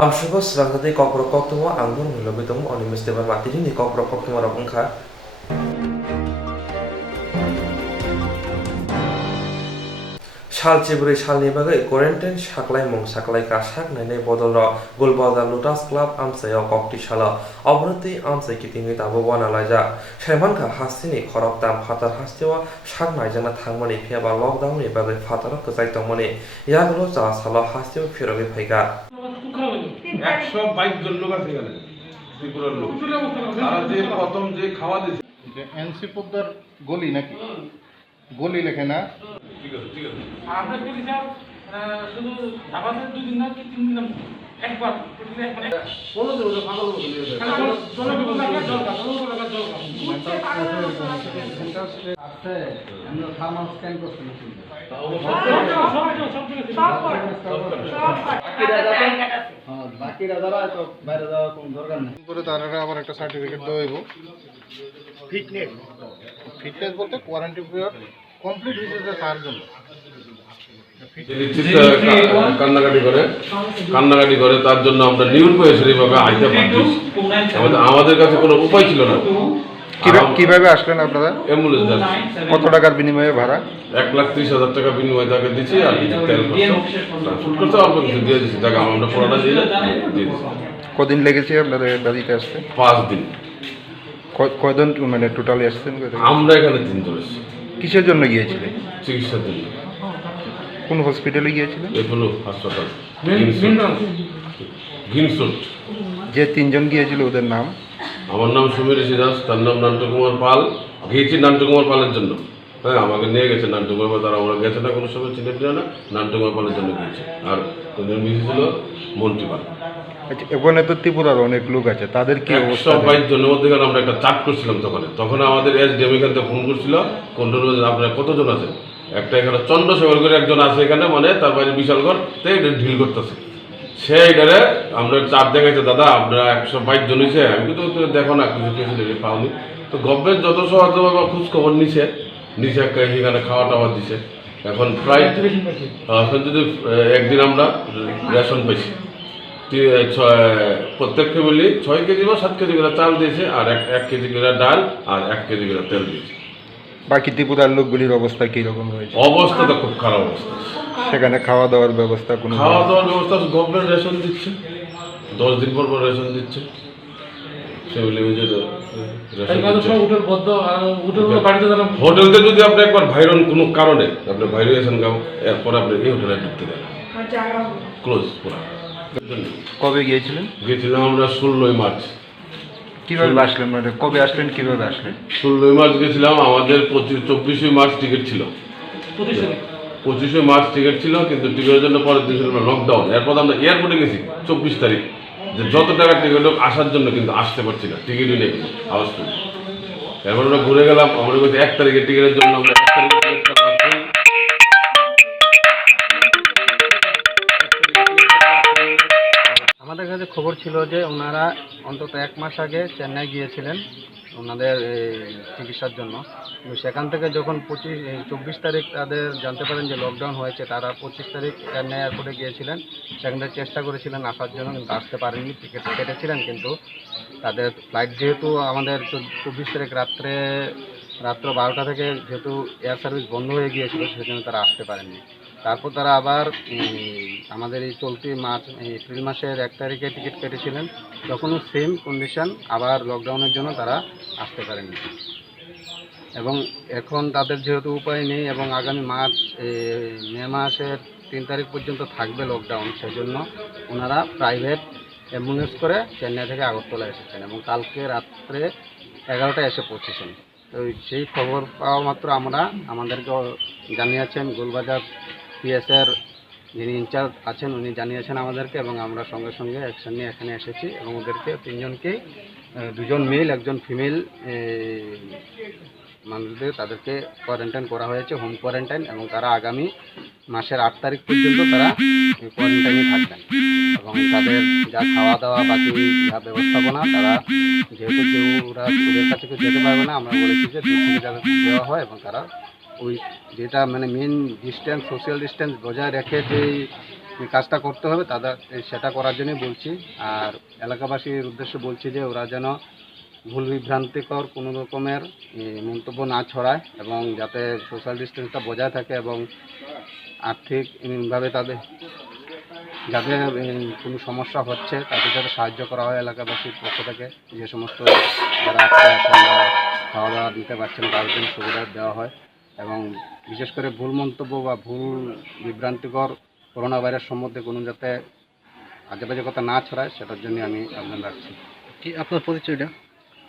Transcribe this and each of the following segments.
Amshubos Swrangchati Kokborok Koktwma Anggur Milobitum Onimisteban Matini ni Kokborok Koktwma Rokungkha Shalchibri Shalni Bagai Quarantine Shaklai Mung Shaklai Kashak Nene Bodolra Gulbada Lutas Club Amsayo Kokti Shala Obrati Amsay Kitingi Tabuan Alaja Shaimanka Hastini Koroktam Fatar Hastiwa Shak Najana Tangmani Piaba Lockdown Bagai Fatar Kazaitomani Yaglo Sala Hastiwa Pirogi Pega 122 জন লোক আছে এখানে ত্রিপুরার লোক তারা যে প্রথম যে খাওয়া দিয়েছে এনসি পোদ্দার গলি নাকি গলি লেখে না ঠিক আছে আমরা বলি স্যার শুধু ধাবাতে 2 দিন না 3 দিন একবার মানে 15 দিন হলো পাগল হয়ে গেছে চলো বিপদ লাগে জল খা আছে আমরা থার্মাল স্ক্যান করতে বাকিরা যারা তো বাইরে যাওয়ার কোনো দরকার নেই করে তারা আবার একটা সার্টিফিকেট দেওয়া হইব ফিটনেস বলতে কোয়ারেন্টাইন পিরিয়ড কমপ্লিট হয়েছে তার জন্য কান্নাকাটি করে তার জন্য আমরা নিরুপায় সেইভাবে আইতে পারছি আমাদের কাছে কোনো উপায় ছিল না কিভাবে আসলেন আপনারা অ্যাম্বুলেন্স কত টাকার বিনিময়ে ভাড়া 1,30,000 টাকা বিনিময় তাকে দিচ্ছি আর তেল খরচ অল্প কিছু দিয়ে দিচ্ছি টাকা আমরা পড়াটা দিয়ে দিচ্ছি কদিন লেগেছে আপনাদের বাড়িতে আসতে 5 দিন কয়জন মানে টোটালি আসছেন আমরা এখানে 3 জন এসেছি কিসের জন্য গিয়েছিলেন চিকিৎসার জন্য কোন হসপিটালে গিয়েছিলেন এগুলো হাসপাতাল ঘিনসুট যে 3 জন গিয়েছিল ওদের নাম আমার নাম সমীর দাস তার নাম নান্টকুমার পাল গিয়েছি নান্টকুমার পালের জন্য হ্যাঁ আমাকে নিয়ে গেছে নান্টকুমার পাল তারা আমরা গেছে না কোনো সময় চিনে ছিল না নান্টকুমার পালের জন্য গিয়েছে আর ওদের মিশে ছিল মন্ত্রী পাল আচ্ছা ওখানে তো ত্রিপুরার অনেক লোক আছে তাদের কি অবস্থা 122 জনের মধ্যে আমরা একটা চার্ট করছিলাম তখন আমাদের এসডিএম এখান থেকে ফোন করছিল কন্ট্রোল আপনারা কতজন আছেন একটা এখানে চন্দ্রশেখর করে একজন আছে এখানে মানে তার বাইরে বিশালগড় এটা ঢিল করতেছে সেইটারে আমরা চাপ দেখাইছে দাদা আপনারা 122 জন হয়েছে আমি কিন্তু দেখো না কিছু ফেসিলিটি পাওনি তো গভর্নমেন্ট যত সহজভাবে খোঁজ খবর নিছে সেখানে খাওয়া টাওয়া দিছে এখন প্রায় এখন যদি একদিন আমরা রেশন পাইছি প্রত্যেক ফ্যামিলি 6 কেজি বা 7 কেজি করে চাল দিয়েছে আর 1 কেজি করে ডাল আর 1 কেজি করে তেল দিয়েছে বাকি ত্রিপুরার লোকগুলির অবস্থা কীরকম রয়েছে অবস্থা তো খুব খারাপ অবস্থা সেখানে খাওয়া দাওয়ার ব্যবস্থা কোনো খাওয়া দাওয়ার ব্যবস্থা গভর্নমেন্ট রেশন দিচ্ছে 10 দিন পর রেশন দিচ্ছে হোটেলতে যদি আপনি একবার ভাইরন কোনো কারণে আপনি বাইরে গেছেন এরপর আপনি এই হোটেলে ঢুকতে দেন ক্লোজ পুরো কবে গিয়েছিলেন গিয়েছিলাম আমরা 16 মার্চ কীভাবে আসলেন মানে কবে আসলেন কীভাবে আসলেন 16 মার্চ গেছিলাম আমাদের 24 মার্চ টিকিট ছিল 25 মার্চ টিকিট ছিল কিন্তু টিকিটের জন্য পরের দিন ছিল লকডাউন এরপর আমরা এয়ারপোর্টে গেছি 24 তারিখ যে যত টাকা টিকিট হোক আসার জন্য কিন্তু আসতে পারছি না টিকিটই নেই আওয়াজ শুনি এরপর আমরা ঘুরে গেলাম আমরা বলছি 1 তারিখের টিকিটের জন্য আমরা 1 তারিখের টিকিটটা আমাদের কাছে খবর ছিল যে ওনারা অন্তত 1 মাস আগে চেন্নাই গিয়েছিলেন ওনাদের চিকিৎসার জন্য কিন্তু সেখান থেকে যখন 24 তারিখ তাদের জানতে পারেন যে লকডাউন হয়েছে তারা 25 তারিখ চেন্নাই এয়ারপোর্টে গিয়েছিলেন সেখানে চেষ্টা করেছিলেন আসার জন্য কিন্তু আসতে পারেননি টিকিট কেটেছিলেন কিন্তু তাদের ফ্লাইট যেহেতু আমাদের 24 তারিখ রাত্র 12টা থেকে যেহেতু এয়ার সার্ভিস বন্ধ হয়ে গিয়েছিল সেজন্য তারা আসতে পারেননি তারপর তারা আবার আমাদের এই চলতি এপ্রিল মাসের 1 তারিখে টিকিট কেটেছিলেন তখনও সেম কন্ডিশন আবার লকডাউনের জন্য তারা আসতে পারেননি এবং এখন তাদের যেহেতু উপায় নেই এবং আগামী মে মাসের 3 তারিখ পর্যন্ত থাকবে লকডাউন সেজন্য ওনারা প্রাইভেট অ্যাম্বুলেন্স করে চেন্নাই থেকে আগরতলা এসেছেন এবং কালকে রাত্রে 11টায় এসে পৌঁছেছেন তো সেই খবর পাওয়া মাত্র আমরা আমাদেরকে জানিয়েছেন গোলবাজার পিএসের যিনি ইনচার্জ আছেন উনি জানিয়েছেন আমাদেরকে এবং আমরা সঙ্গে সঙ্গে অ্যাকশন নিয়ে এখানে এসেছি এবং ওদেরকে 3 জনকেই 2 জন মেল 1 জন ফিমেল মানুষদের তাদেরকে কোয়ারেন্টাইন করা হয়েছে হোম কোয়ারেন্টাইন এবং তারা আগামী মাসের 8 তারিখ পর্যন্ত তারা কোয়ারেন্টাইনে থাকবেন এবং তাদের যা খাওয়া দাওয়া বাকি যা ব্যবস্থাপনা তারা যেহেতু ওরা ওদের কাছে কেউ যেতে পারবে না আমরা বলেছি যে দূর থেকে যাদের দেওয়া হয় এবং তারা ওই যেটা মানে মেন ডিস্টেন্স সোশ্যাল ডিস্টেন্স বজায় রেখে যেই যে কাজটা করতে হবে তাদের সেটা করার জন্যই বলছি। আর এলাকাবাসীর উদ্দেশ্যে বলছি যে ওরা যেন ভুল বিভ্রান্তিকর কোনো রকমের মন্তব্য না ছড়ায় এবং যাতে সোশ্যাল ডিস্টেন্সটা বজায় থাকে এবং আর্থিকভাবে তাদের যাদের কোনো সমস্যা হচ্ছে তাদের যাতে সাহায্য করা হয় এলাকাবাসীর পক্ষ থেকে, যে সমস্ত যারা এখন খাওয়া দাওয়া দিতে পারছেন তাদের জন্য সুবিধা দেওয়া হয় এবং বিশেষ করে ভুল মন্তব্য বা ভুল বিভ্রান্তিকর করোনা ভাইরাস সম্বন্ধে কোনো যাতে আজেবাজে কথা না ছড়ায় সেটার জন্য আমি আবেদন রাখছি। কি আপনার পরিচয়টা?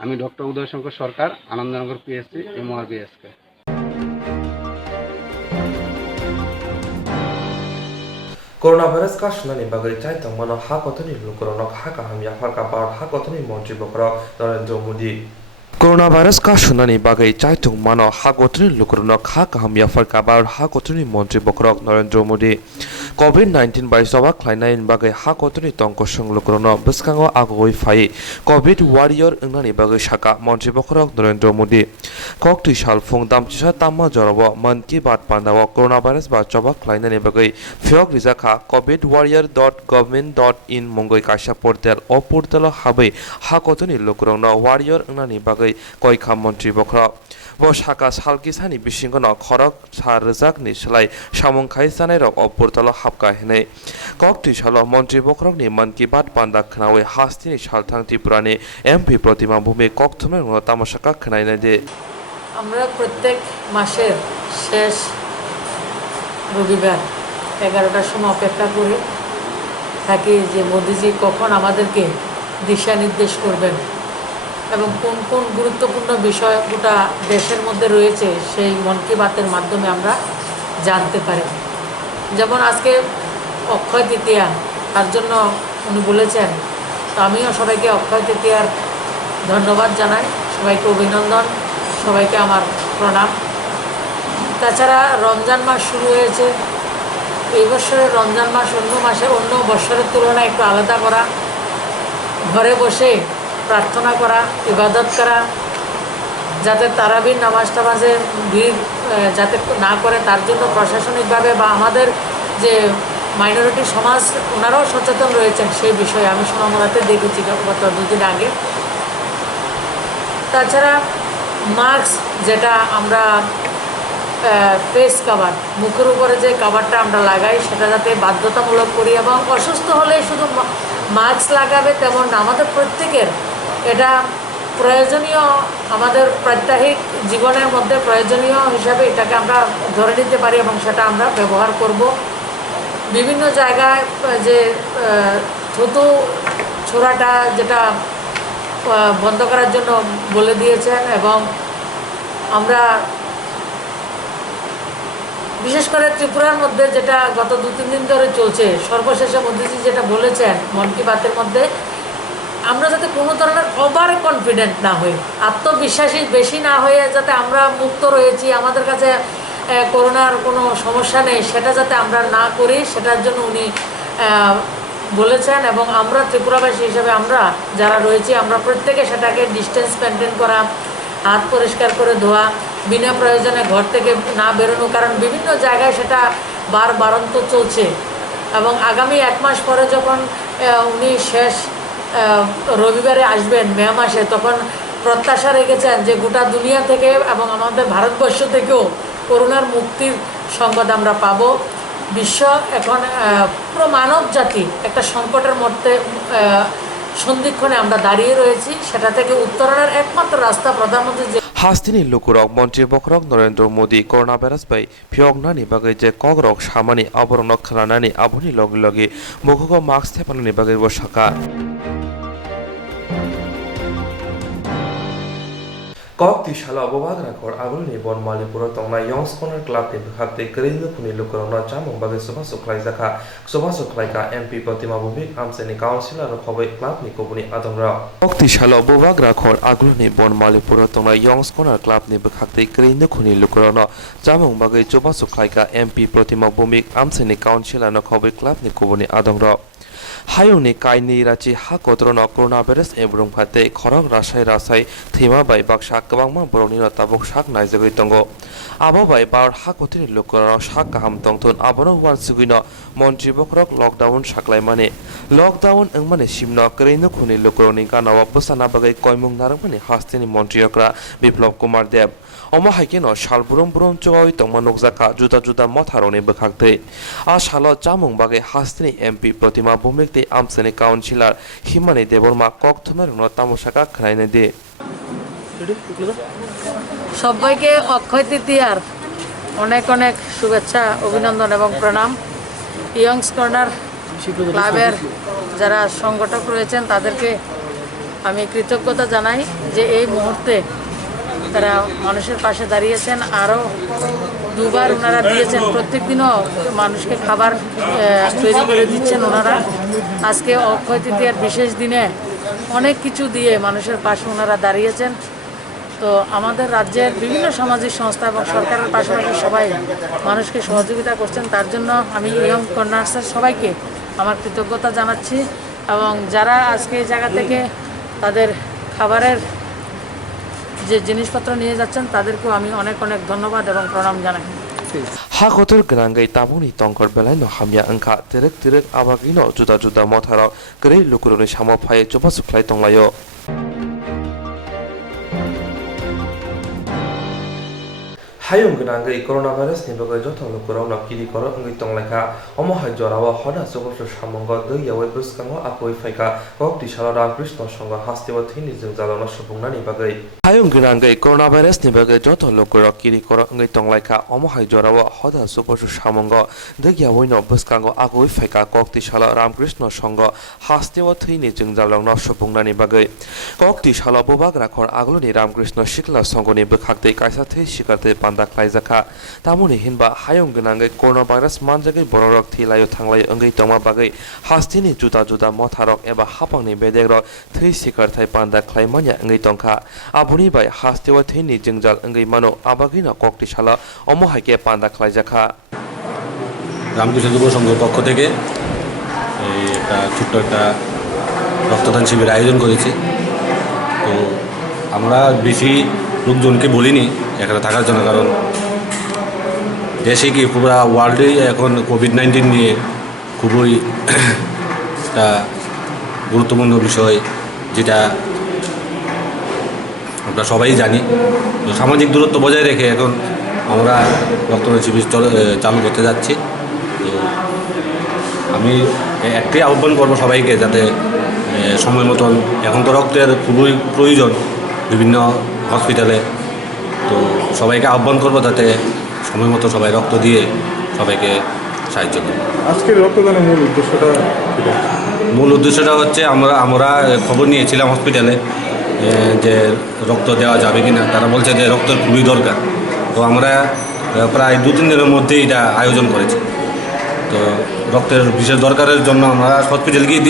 আমি doctor Udayshankar Sarkar, Anandanagar PSC MORBSK। Corona virus का सुनानी बागै चाइतों मनो हा कतनी लुकरोनक हा काहाम याफार का बार हा कतनी मंत्री बखरा नरेंद्र मोदी করোনা ভাইরাস का सुनानी बागै चाइतों मनो हा कतनी लुकरोनक हा काहाम याफार का बार हा कतनी मंत्री बखरा नरेंद्र मोदी COVID-19 बाय सभा ख्लायनायनि बागै हा कतनी तंकसं लुकरोनो बसकांगो आगोय फाय कोविड वारियर ओंनानि बागै साका मंत्री बखरा नरेंद्र मोदी कक्ति साल फुं दामचिसा तामा जरबो मन की बात पांदाव করোনা ভাইরাস बा सभा ख्लायनायनि बागै फियक रिजाखा covidwarrior.government.in मंगै कासा पोर्टेल अ पोर्टेल हाबै हा कतनी लुकरोनो वारियर ओंनानि बागै कयखा मंत्री बखरा bo saka salkisani bisingono khorok sarjakni slai samungkhai janai rok oportalo hapka hinai kokti salo মন্ত্রী বখরকনি মন কি বাত পান্দা খনাওয়ে হাস্তিনি সালথাং ত্রিপুরানি এমপি প্রতিমা ভূমি কোকথমের তামাশাকা খনাইনা যে আমরা প্রত্যেক মাসের শেষ রবিবার 11টার সময় অপেক্ষা করে থাকি যে মোদিজি কখন আমাদেরকে দিশা নির্দেশ করবেন এবং কোন কোন গুরুত্বপূর্ণ বিষয় গোটা দেশের মধ্যে রয়েছে সেই মন কি বাতের মাধ্যমে আমরা জানতে পারি। যেমন আজকে অক্ষয় তৃতীয়া, তার জন্য উনি বলেছেন, তো আমিও সবাইকে অক্ষয় তৃতীয়ার ধন্যবাদ জানাই, সবাইকে অভিনন্দন, সবাইকে আমার প্রণাম। তাছাড়া রমজান মাস শুরু হয়েছে, এই বছরের রমজান মাস অন্য বছরের তুলনায় একটু আলাদা করা, ঘরে বসে প্রার্থনা করা, ইবাদত করা, যাতে তারাবির নামাজ টামাজে ভিড় যাতে না করে তার জন্য প্রশাসনিকভাবে বা আমাদের যে মাইনরিটি সমাজ ওনারাও সচেতন রয়েছেন সেই বিষয়ে আমি সোনামুড়াতে দেখেছি গত 2 দিন আগে। তাছাড়া মাস্ক, যেটা আমরা ফেস কাভার, মুখের উপরে যে কাভারটা আমরা লাগাই সেটা যাতে বাধ্যতামূলক করি এবং অসুস্থ হলে শুধু মাস্ক লাগাবে তেমন না, আমাদের প্রত্যেকের এটা প্রয়োজনীয়, আমাদের প্রাত্যহিক জীবনের মধ্যে প্রয়োজনীয় হিসাবে এটাকে আমরা ধরে নিতে পারি এবং সেটা আমরা ব্যবহার করব। বিভিন্ন জায়গায় যে থুতু ছোড়াটা যেটা বন্ধ করার জন্য বলে দিয়েছেন এবং আমরা বিশেষ করে ত্রিপুরার মধ্যে যেটা গত 2-3 দিন ধরে চলছে, সর্বশেষে মোদিজি যেটা বলেছেন মন কি বাতের মধ্যে, আমরা যাতে কোনো ধরনের ওভার কনফিডেন্ট না হই, আত্মবিশ্বাসী বেশি না হয়ে যাতে আমরা মুক্ত রয়েছি, আমাদের কাছে করোনার কোনো সমস্যা নেই, সেটা যাতে আমরা না করি সেটার জন্য উনি বলেছেন। এবং আমরা ত্রিপুরাবাসী হিসেবে আমরা যারা রয়েছি আমরা প্রত্যেকে সেটাকে ডিস্টেন্স মেনটেন করা, হাত পরিষ্কার করে ধোয়া, বিনা প্রয়োজনে ঘর থেকে না বেরোনো, কারণ বিভিন্ন জায়গায় সেটা বারন্ত চলছে। এবং আগামী 1 মাস পরে যখন উনি শেষ রবিবারে আসবেন মে মাসে, তখন প্রত্যাশা রেখেছেন যে গোটা দুনিয়া থেকে এবং আমাদের ভারতবর্ষ থেকেও করোনার মুক্তির সংবাদ আমরা পাবো। বিশ্ব এখন পুরো মানব জাতি একটা সংকটের মধ্যে সন্ধিক্ষণে আমরা দাঁড়িয়ে রয়েছি, সেটা থেকে উত্তরণের একমাত্র রাস্তা প্রধানমন্ত্রী হাস্তিনি লুকুরক মন্ত্রী বখরক নরেন্দ্র মোদি করোনা ভাইরাস বাই ফিয়গনানি বাগै जे कगरक सामानि आबरनक खालामनानै आबुनि लगे लगे मुखखौ मास्क थेपानानि बागै बसाका Kokti shala obagra kor agulni bon malipuro tongna yongs corner club ni bhakte krindu kuni lukorona jamong bage soba suklai jaka ka MP Protima Bubik amseni councilor khobai club ni kobuni adongra Kokti shala obagra kor agulni bon malipuro tongna yongs corner club ni bhakte krindu kuni lukorona jamong bage soba ka MP Protima Bubik amseni councilor khobai club ni kobuni adongra Hayungni kaini rachi ha kotrono coronavirus ebrung phate khorok rasai thima bai baksa kwbangma borokni tabuk sak naijagui tongo abo bai bar ha kotini lokoro sak kaham tongthun abono wan sugino montri bokrok lockdown saklaimani lockdown engmani simno kreino khuni lokoroni kanawa pusana bagai koimung narangmani hastini montriokra biplop kumar dev Oma haikeno salburum chawai tongma nokjaka juda motharoni bwkhakte a salo chamung bage hastini MP Protima Bhumikte amsani councilor Himani Deborma Koktwma rungno tamosaka khnaine de সবাইকে অক্ষয় তৃতীয়ার অনেক অনেক শুভেচ্ছা অভিনন্দন এবং প্রণাম Young's corner ক্লাবের যারা সংগঠক রয়েছেন তাদেরকে আমি কৃতজ্ঞতা জানাই যে এই মুহূর্তে তারা মানুষের পাশে দাঁড়িয়েছেন আরও দুবার ওনারা দিয়েছেন প্রত্যেক দিনও মানুষকে খাবার তৈরি করে দিচ্ছেন ওনারা আজকে অক্ষয় তৃতীয়ার বিশেষ দিনে অনেক কিছু দিয়ে মানুষের পাশে ওনারা দাঁড়িয়েছেন তো আমাদের রাজ্যের বিভিন্ন সামাজিক সংস্থা এবং সরকারের পাশাপাশি সবাই মানুষকে সহযোগিতা করছেন তার জন্য আমি ইয়ং কর্নার্সের সবাইকে আমার কৃতজ্ঞতা জানাচ্ছি এবং যারা আজকে এই জায়গা থেকে তাদের খাবারের যে জিনিসপত্র নিয়ে যাচ্ছেন তাদেরকেও আমি অনেক অনেক ধন্যবাদ এবং প্রণাম জানাই ha kotor grangai tabuni tongkor belai no hamya angkha terek abagino juda motharo grei lukuroni samo phai choba suklai tonglayo Hayung grangai coronavirus ni bagai joto lukurong no kiri koro ngai tonglaka omo hajorawa hoda sogoso samongo deiyawe buskango apoi phaika kokti shalada krishna songo hastiwa thini jingjalona supungnani bagai Hayung grangai coronavirus ni bagai joto lukurong kiri koro ngai tonglaka omo hajorawa hoda sogoso samongo deiyawe no buskango apoi phaika kokti shala ramkrishna songo hastiwa thini jingjalona supungnani bagai kokti shala bobak rakhor agloni ramkrishna shikla songoni bkhakte kaisa thei shikarte panda Klaizaka tamuni hinba hayung gnangai coronavirus manjagai bororok thilayo thanglai angai tongma bagai hastini juda motharok eba hapangni bedegro thei sikar thai panda khlaimanya angai tongkha abuni bai hastewa theini jingjal angai mano abagina kokti shala omo haike panda klaijaka Ramakrishna যুব সংঘের পক্ষ থেকে একটা ছোট্ট একটা রক্তদান শিবির আয়োজন করেছি তো আমরা বেশি লোকজনকে বলিনি এখানে থাকার জন্য কারণ দেশে কি পুরো ওয়ার্ল্ডেই এখন কোভিড-19 নিয়ে খুবই একটা গুরুত্বপূর্ণ বিষয় যেটা আমরা সবাই জানি তো সামাজিক দূরত্ব বজায় রেখে এখন আমরা রক্তদান শিবির চালু করতে যাচ্ছি তো আমি একটাই আহ্বান করবো সবাইকে যাতে সময় মতন এখন তো রক্তের খুবই প্রয়োজন বিভিন্ন হসপিটালে তো সবাইকে আহ্বান করবো যাতে সময় মতো সবাই রক্ত দিয়ে সবাইকে সাহায্য করবে আজকের রক্তদানের মূল উদ্দেশ্যটা হচ্ছে আমরা খবর নিয়েছিলাম হসপিটালে যে রক্ত দেওয়া যাবে কিনা তারা বলছে যে রক্তের খুবই দরকার তো আমরা প্রায় 2-3 দিনের মধ্যে এটা আয়োজন করেছি তো রক্তের বিশেষ দরকারের জন্য আমরা হসপিটাল গিয়ে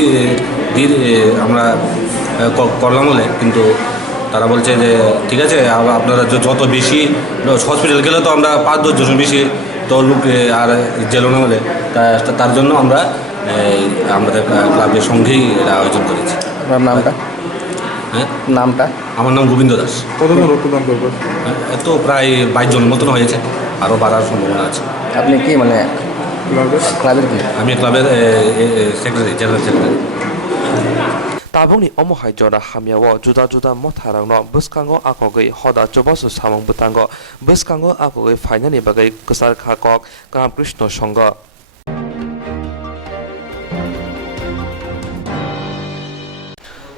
আমরা করলাম বলে কিন্তু তারা বলছে যে ঠিক আছে আপনারা যত বেশি হসপিটাল গেলে তো আমরা 5-10 জন বেশি তো লোক আর জেলো না বলে তার জন্য আমরা আমাদের ক্লাবের সঙ্গেই এটা আয়োজন করেছি আপনার নামটা হ্যাঁ নামটা আমার নাম গোবিন্দ দাস কতজন রক্তদান করবে তো প্রায় 22 জন মতন হয়েছে আরও বাড়ার সম্ভাবনা আছে আপনি কি মানে ক্লাবের কি আমি ক্লাবের secretary general secretary Tabungni omo haijora hamyawo juda motharangno buskango akogei hoda chobasu samung butango buskango akogei fainani bagai kusar khakok Ram Krishna Sangha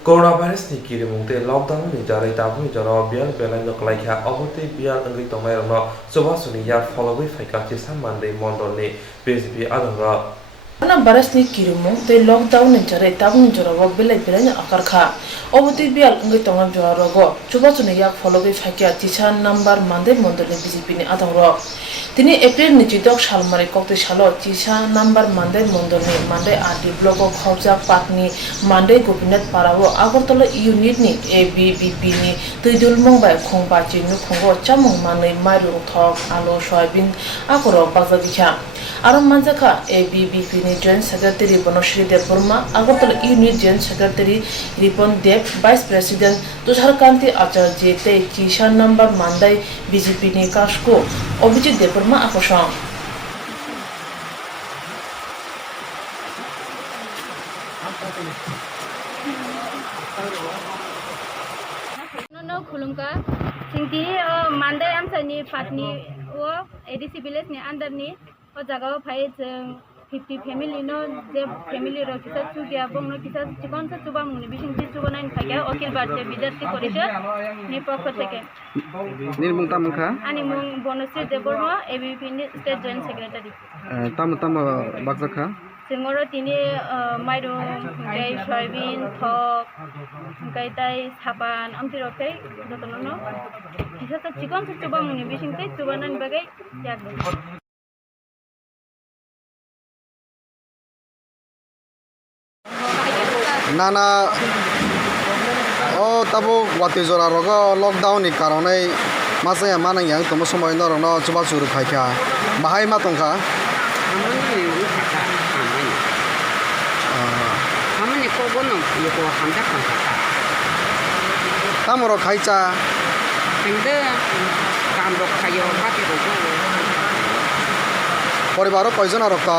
Coronavirus ni kiri mungte lockdown ni jarai tabuni jara biar belai no klaikha obote biar angai tongai rangno chobasu ni yar followai faika chisa mande mondol ni BSB adanga Coronavirus ni kirumu te lockdown ni jare tabung jorabo belai akar kha oboti bial ngai tongam jorago chuba chune yak follow be phakya tisa number mande mondole BJP ni adangro tini April ni jidok salmari kokte salo tisa number mande mondole mande adi block of khawja patni mande gopinath parabo agartala unit ni ABBP ni tuidul mongbai khongpa chinu khongo chamong manai maru thok alo soybean akoro bazadikha aro manjaka ABBP ni Joint Secretary Bonoshri Deborma Agartala Unit Joint Secretary Ripon Dev Vice President Tusharkanti Acharya te Kishan number Mandai BJP ni Kashko Obijit Deborma akosang No khulungka singti mandai amsani patni o ADC village ni under ni o jaga phai 50 family no je family ro kisa chugia bong no kisa chikon sa chuba muni bisingti chuba nain phaiga okil barje bidarti korise ni pokho theke নির্মল তামখা ani mung bonusri deborma ABP ni state joint secretary তাম বাগজাখা Singoro tini mairu gai soybean thok gai tai sapan amtiro kai jotono no kisa ta chikon sa chuba muni bisingti chuba nan bagai yak নানা ও তাবো ওয়াতি জোড়া রগ লকডাউননি কারণে মাসে মানে young তোম সময় নরন চুবা চুরু খাইখা বাহাই মা তংখা তামর খাইচা পরিবার কয়জন রক্ত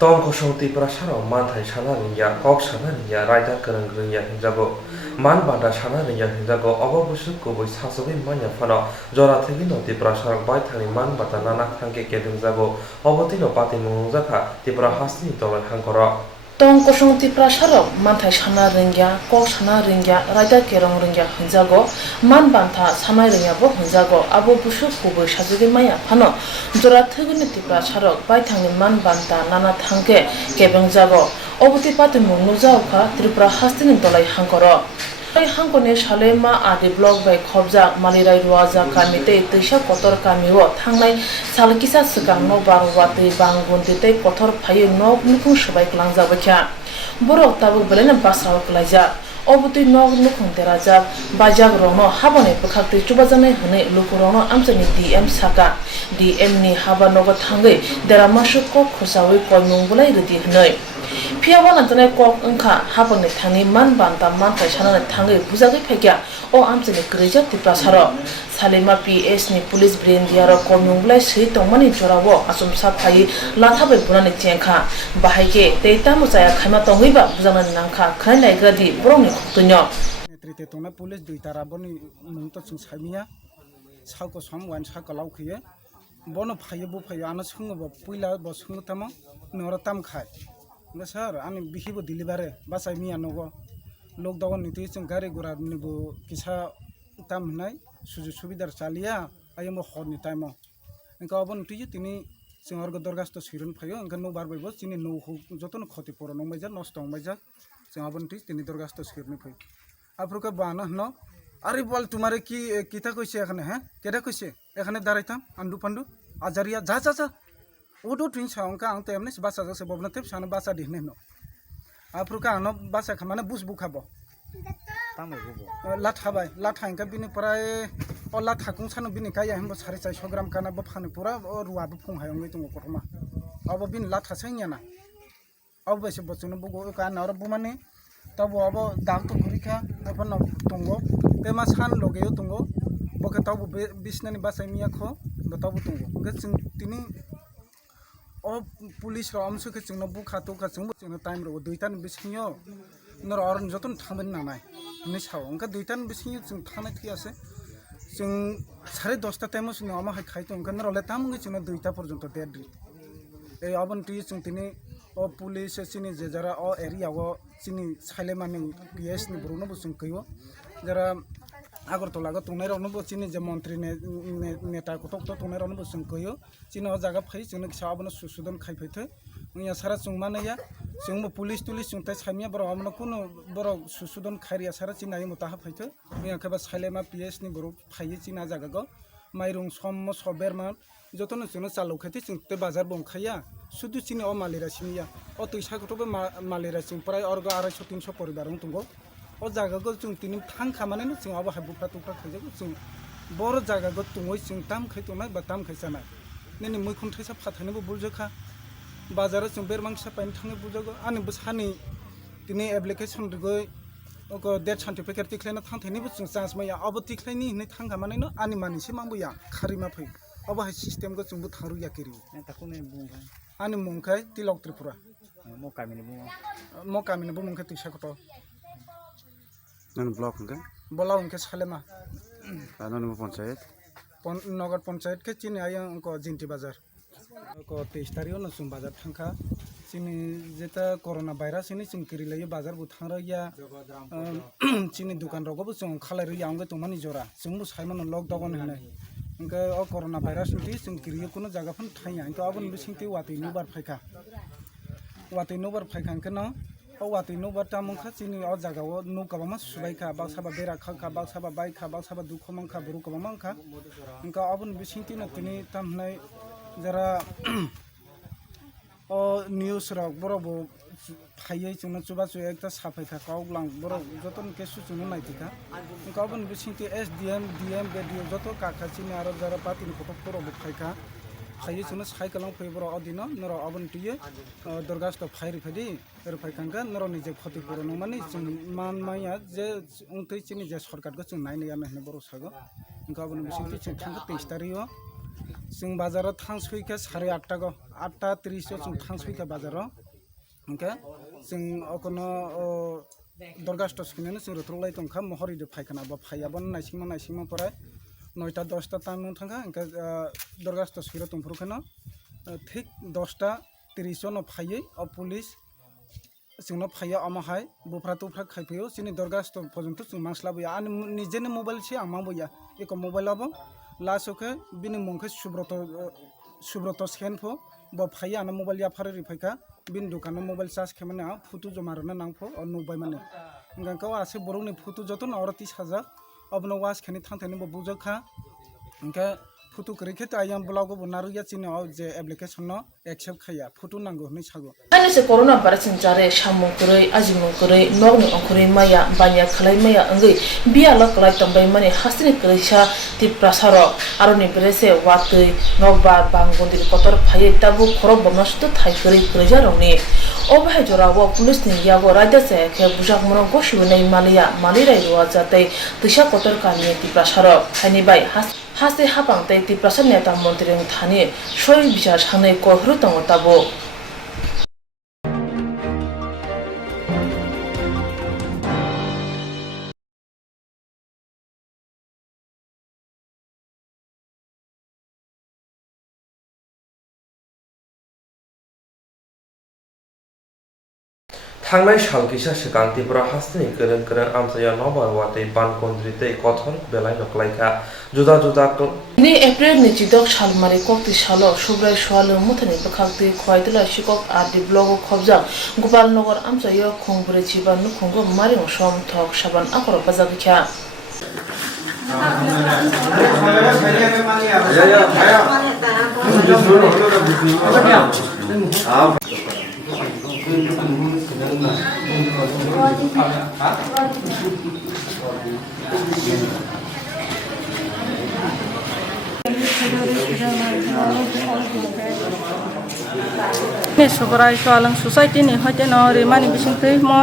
Tong kosong ti prasaro man thai sana ringya kok sana ringya raida kereng ringya hinjago man banda sana ringya hinjago obobusuk ko boi sasobi manya phano jora thegi no ti prasaro bai thani man bata nana thangke kedung jago oboti no pati mung jaka ti pra hasni tolai hangkoro Tong kosong ti prasarok manthai sana ringya kok sana ringya raida kerong ringya hinjago man bantha samai ringya bo hinjago abo busuk kuboi sajogi maya phano jora theguni ti prasarok bai thangni man banta nana thangke kebeng jago oboti pati mungnu jawkha tripura hastini dolai hangkoro hangkone salema adi block by khobja malirai ruaja kamite teisa kotor kamiwo thangnai salkisa sikang no barwate bangunti te kotor phaye nok nukung sabai klangjabakha borok tabuk belena basraw klaija obutui nok nukung terajak bajak rono habone pakhakti chubajanai hne lukurono amchani DM saka DM ni haba nogo thangai deramasuk kok khosawi koimung bulai redi hnoi Piawan antane kok engka habone thani man banta man kaisana thangai bujagai phekya o amchani greja tiprasaro salima PS ni police brain diaro komung blai sei tongmani jorawo asum sa phai lathabai bunani chengkha bahaike teita muchaya khaima tonghiba bujana nangkha khain laigradi borongni khoktunyo नेतृत्व तोंना police दुई ताराबोनि मुंग तो जों सामिया साको सम वान साको लावखियो बनो फायो बो फायो आना सोङोबो पुइला बो सोङो तामो नरा ताम खाय ना सर आनि बिखिबो डिलिभारे बासाय मिया नगो लकडाउन नि जों गारि गुरा निबो किसा ताम नाय सुजु सुबिदार चालिया आयमो हरनि टाइमो इनका अबन तिजि तिनि जों अर्ग दरगास्त सिरन फायो इनका नो बारबायबो तिनि नो जतन खति पर नंबायजा नष्ट नंबायजा जों अबन तिनि दरगास्त सिरनि फै आपरुका बाना न अरे बोल तुम्हारे की किता कइसे एखाने हैं केदा कइसे एखाने दाराइताम आंदु पांडु आजारिया जा जा जा ओडो ट्विन साउंका आं तेमने बासा जसे बबना तेप सानो बासा दिने न आपरुका आनो बासा खामाने बुस बुखाबो तामै बुबो लाथा इंका बिनि प्राय अ लाथा कुं सानो बिनि काया हमबो 450 ग्राम काना बो फानो पुरा रुवा बो फुं हायंगै दङ कटमा अब बिनि लाथा सैयाना अब बेसे बचनो बुगो का नर बुमाने तब अब दाग तो गुरिखा अपन तंगो बेमा सान लगेयो तंगो बके तब बिसनानि बासाय मिया खो बताबो तंगो गे जों तिनि अ पुलिस र अमसो के जोंनो बुखा तो का जोंनो टाइम रो दुइतान बिसियो नर अरन जतन थांबेन नानाय नि साव अंका दुइतान बिसियो जों थानाय थियासे जों 10:30 टाइम जों अमा हाय खायतो अंका नरले तामगे जोंनो 2टा पर्यन्त देद्रि ए अबन ति जों तिनि अ पुलिस सिनि जे जरा अ एरियाव सिनि साइलेमानि PS नि बरुनो बुसुं कयो जरा आगरतलागा तंनायरावनो बसिनि जे मन्त्री नेता कटक तो तंनायरावनो बुसुं कयो सिनि अ जागा फै जोंनो साबनो सुसुदन खायफैथो मैया सारा जों मानैया जोंबो पुलिस तुलिस जों ताय सामिया बर हमनो कुनो बर सुसुदन खारिया सारा सिनाय मता हाफैथो मैया केबा साइलेमा PS नि बरु फायै सिना जागागो माइरं सम सबेरमा जतनो जोंनो चालौखाथि जों ते बाजार बंखाया শুধু চিনি ও মালিরা সিমিয়া ও তৈসাখौबो মালিরা সিং প্রায় অর্গ 250-300 পরিবার দङ ও জায়গাखौ जों दिनै थांखामानायनो जों अबहाय बुफ्रा तुफ्रा खायजागो जों बर' जायगाखौ तुङै जों दाम खायथ'नाय बा दाम खायजानाय नैनि मैखुन थाइसा फाथायनोबो बुलजोखा बाजाराव जों बेरमांसा बायनो थाङो बुलजोगो आंनिबो सानै दिनै एप्लिकेसन रुगै ओको डेथ सार्टिफिकेट तिख्लायना थांथायनिबो जों चान्स माया अब तिख्लायनि हिनै थांखामानायनो आंनि मानिसे मांबोया खारिमा फै अबहाय सिस्टेमखौ जोंबो थारुया केरि आंनि मुंखाय तिलक त्रिपुरा मकामिनिबो मुंखाय तैसाखौथ' नों ब्लक होनगोन बोला उनके सालेमा नों पंचायत नगर पंचायत के चिनी आयो उनको जिंटी बाजार को 23 तारिख न सुन बाजार थांखा चिनी जेता कोरोना भाइरस नि जों किरिलायो बाजार बु थांरया चिनी दुकान रगबो जों खालाय रया आंगे तमानि जरा जोंबो साइमन लकडाउन होने उनके ओ कोरोना भाइरस नि जों किरियो कुनो जागा फन थाया तो आबन बिसिंति वाति नुबार फायखा के न औवाति नोबा मुखा चिनी अ जागाव नौकाबा सुबायखा बाक्साबा बेरा खाखा बाक्साबा बाइखा बाक्साबा दुखमांखा बुरुकबा मांखा इनका अबन बिसिंति न तिनि तामनाय जरा अ न्यूज रक बरबो फायै जोंना जुबाजु एकता साफायखा कावग्लां बर जतन केसु जोंनो नायथिखा इनका अबन बिसिंति एसडीएम डीएम बेडियो जतो काका चिनी आरो जरा पातिनि फटो बरबो फायखा फायै जोंनो साइकेलाव फैबर अदिनो नर अबन तिये दुर्गास्त फायरि फैदि फायखांगा नर निजे खति पुरनो माने जों मान माया जे उंतै चिनि जे सरकारखौ जों नायनाया नायनो बर सागो इनका अबन बिसिंति जों थांगा 23 तारिखआव जों बाजाराव थांसुइखा 8:30 गो 8:30 जों थांसुइखा बाजाराव इनका जों अकनो दुर्गास्त स्किननो जों रथलाय दंखा महरिदो फायखाना बा फायाबन नायसिंमा पराय 9:10 टाइम थांगा इनका दुर्गास्त स्किरो तुमफुरखानो ठीक 10:30 न फायै अ पुलिस जोंनो फाया अमाहाय बुफ्रा तुफ्रा खायफैयो जोंनि दुर्गास्त पर्यन्त जों मांस्लाबोया आंनि निजेनो मबाइल से आं मांबोया एक मबाइलाबो लासोखे बिनि मुंखौ सुब्रत सेनफो ब फाया आंना मबाइल या फारि फैखा बिनि दुकान मबाइल चार्ज खेमने फुटु जमारना नांफो और नुबाय माने गांखौ आसे बरौनि फुटु जतन और 30,000 अब न वास खेनि थांथायनो बुजखा इनका फुटु करिखे त आयाम ब्लॉग बनारुया चिनो जे एप्लिकेशन न एक्सेप्ट खाया फुटु नांगौ नै सागो आनि से कोरोना भाइरस जारे सामु कुरै आजिमु कुरै नगनि अंकुरै माया बानिया खलाय माया अंगै बिया लकलाय तंबाय माने हासिनि करैसा ति प्रसार आरोनि ब्रेसे वातै नगबा बांगुंदिर कतर फायै ताबु खरब बनस्त थाय करै करैजा रंनि अबहाय जराव पुलिस नि यागो राज्य से के बुजाक मन गशिबनै मालिया मालिराय रुवा जातै तैसा कतर कानि ति प्रसार हानि बाय हासे हापां तै ति प्रसार नेता मन्त्रि थानि सय बिचार सानै कहरु दङ ताबो थांनाय सालकिसा सिगां त्रिपुरा हास्तिनि गोरों आमसाया नबार वातै बानकन्द्रितै कथन बेलाय नखलायखा जुदा नि एप्रिल नि चिदक सालमारि कक्ति सालो सुब्राय सवाल मुथनि बखाक्ति खवाइतला सिकक आदि ब्लग खबजा गोपालनगर आमसाया खुंब्रे चिबान खुंगो मारिं सम थक साबान आखर बाजाबिखा Sobrai soalang society ni hoite no remani bisingtei mo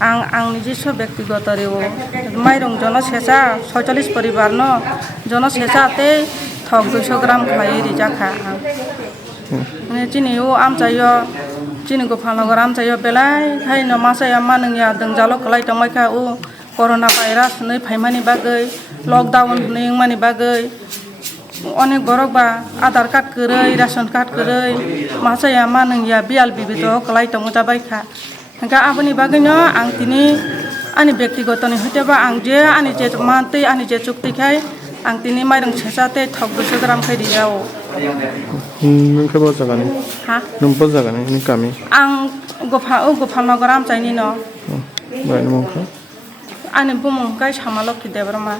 ang nijiso ব্যক্তিগত rewo mairong jono sesa 46 poribar no jono sesa te thok 200 gram khai rijakha ne chini o amchayo chini go phalnogor amchayo belai khai no masaya manungya dongjalo khlai tongmaikha o corona virus nei phaimani bagai lockdown nei mani bagai অনেক বড় বা আধার card করে ration card করে মাসায়া মানংয়া বিয়াল বিবিধ কলাই টমটা বাইখা হ্যাঁ আপনি বাগৈনো আং তিনি আনি ব্যক্তিগতনি হইতেবা আং যে আনি যে মানতে আনি যে চুক্তি খাই আং তিনি মাইরং ছেসাতে থক 200 গ্রাম খাই দিয়াও नोंखौ बो जागानि हा नोंबो जागानि नि कामि आं गोफालनगर आमचाइनि न बाय नोंखौ आनि बुमुं गाय सामालखि देबरमा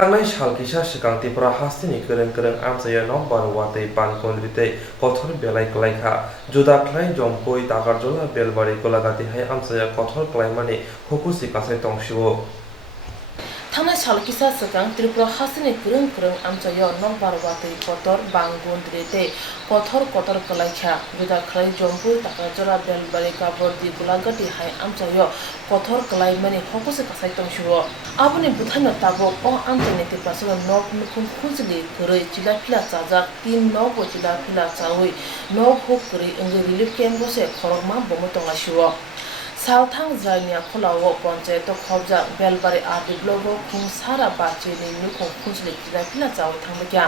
थांनाय सालकिसा सिगां त्रिपुरा हास्तिनि गोरों आमसाया नम्बर वातै पानकनरितै कठोर बेलाय कलायखा जुदा ख्लाय जम्पै दागारजला बेलबारि गलागातिहाय आमसाया कठोर कलायमानि हुकुसि कासाय तंसिवो थांनाय सालकिसा सिगां त्रिपुरा हास्तिनि गोरों आमसाया नम्बर वातै कठोर बांगुनरितै कठोर कलायखा जुदा ख्लाय जम्पै दागारजला बेलबारि गाबरदि गलागातिहाय आमसाया कठोर कलायमानि हुकुसि कासाय तंसिवो आबुनि बुथानो ताबो अ आमसानि त्रिपुरा नक नुखुं खुजलि गरै जिला फिला चाजाक 3 नक जिला फिला चावै नक हुक गरै अंगै रिलिफ केम्प बसे खरगमा बमो तंगासिवो सालथां जायनिया खोलावो पन्चायत खबजा बेलबारि आदि ब्लगो खुं सारा बाचिनि नुखुं खुजलि जिला फिला चावै थांबग्या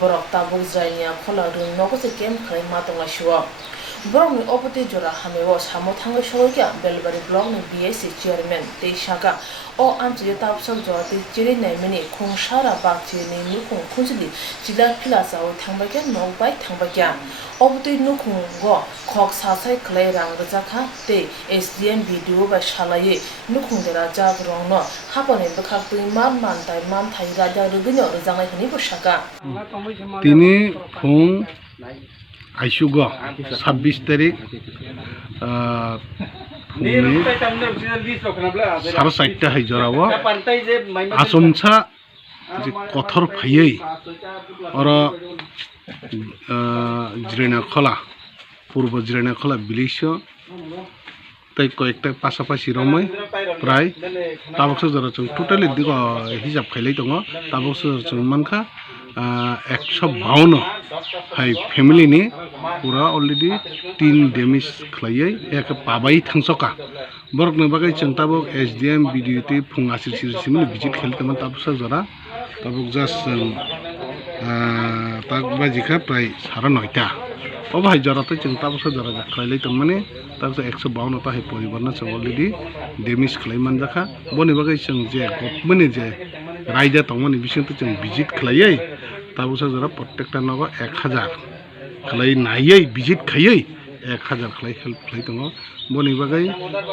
बरक ताबुक जायनिया खोला रों नगसे केम्प खरै मा तंगासिवो बरकनि अपति जरा हामेवो सामो थांगै सरोग्या बेलबारि ब्लकनि बीएससी चेयरमैन तै शाखा अ आमचे ताबसक जरति चिरि नायमनि खुं सारा बाचिनि नुखुं खुजलि जिला फिला चावै थांबग्या नक बाय थांबग्या अपति नुखुं गो खक सासाय खलै रां रजाखा तै एसडीएम भिडिअ बाय सालायै नुखुं देरा जाग रंनो हापने बखाक तै मान थाइ राजा रगैनो रजांनाय हनि बसाका তিনি ফুং আইসুগ 26 তারিখ সাড়ে 4টা হাইজরাব আসনসা যে কঠোর ফাইयै আর জিরানা খোলা পূর্ব জিরানা খোলা বিলিশ তাই কয়েকটা পাশাপাশি রময় প্রায় তাবকসো জরা চং টোটালি দিগ হিসাব খাইলাই দङ তাবকসো চং মানখা 152 हाई फेमिली नि पूरा अलरेडी 3 डैमेज खलायै एक पाबाय थांसका बरक न बागै चंताबो एसडीएम बीडीटी फुंगासिर सिरसिमनि विजिट खेलतमन ताबसा जरा ताबक जास ताकबाजिखा प्राय 9:30 अबहाय जराते चंताबसा जरा खलायै तमने ताबसा 152 ता है परिवार न अलरेडी डैमेज खलायमान जाखा बनि बागै चंग जे गभर्नमेन्ट जे रायदा तंगमनि बिसिंत चंग विजिट खलायै ताबसा जरा प्रत्येकटा नग 1000 खलाय नायै विजिट खायै 1000 खलाय हेल्प खलाय दङ बनि बागै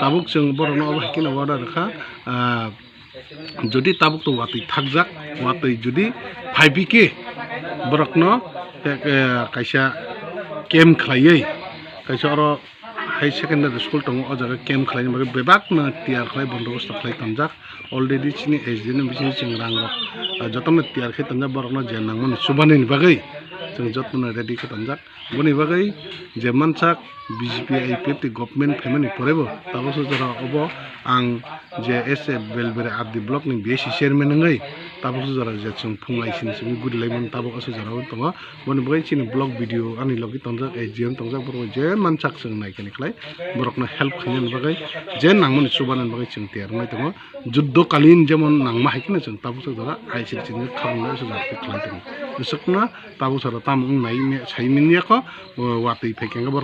ताबुक जों बरन अबहायकिन वादा रखा যদি ताबुक तो वातै थाकजाक वातै जुदि 5k बरकन कायसा केम खलायै कायसा आरो हाई सेकेन्डारि स्कुल दङ अ जागा केम खलायनि बागै बेबाकनो टियार खलाय बन्दोबस्त खलाय तमजाक अलरेडी चिनि एसडीएम बिसिनि जों रां जतन टियार खे तमजा बरकन जेनांमोन सुबानि बागै जों जतन रेडी खे तमजाक बनि बागै जे मानसाक बीजेपी आईपीएफ ति गभर्नमेन्ट फेमिनि परेबो ताबसो जरा अबो आं जे एस बेलबेरे आदि ब्लक नि बीएससी चेयरमैन नङै ताबसो जरा जे जों फुंलाइसिन सिम गुदिलायमोन ताबसो जरा दङ बनि बागै चिनि ब्लग भिडिअ आनि लगे तमजाक एजीएम तमजाक बरक जे मानसाक जों नायखनि खलाय बरकनो हेल्प खैनि बागै जे नांमोन सुबानि बागै जों तियारनाय दङ जुद्धकालीन जेमन नांमा हायकिन जों ताबसो जरा आइसिर चिनि खालामनाय सो जरा खलाय दङ सकना ताबसो ताम नाय साइमिनियाको वातै फेकेंगा बर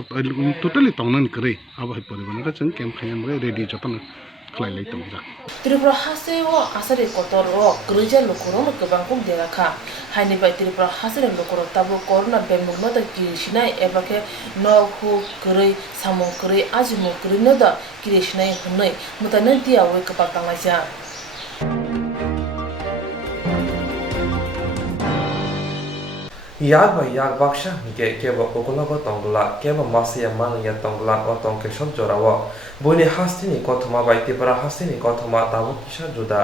टोटली तंगनान करे अब है परिबन का जों केम खायन बागै रेडी जतन खलायलाय तंगजा त्रिपुरा हासेओ आसारे कतरो ग्रैजा लखरो गोबांखौ देराखा हायनि बाय त्रिपुरा हासेरे लखरो ताबो कोरोना बेमुगनो दा किरिसिनाय एबाके नखु गरै सामु गरै आजिमु गरै न दा किरिसिनाय हनै मुताने दियावे कपा तांलायजा याग by याग बाक्सा निके केबो कोकोलाबो तंगला केबो मासिया मानया तंगला ओ तंके सब जरावो बनि हास्तिनि कथमा बाय त्रिपुरा हास्तिनि कथमा ताबो किसा जुदा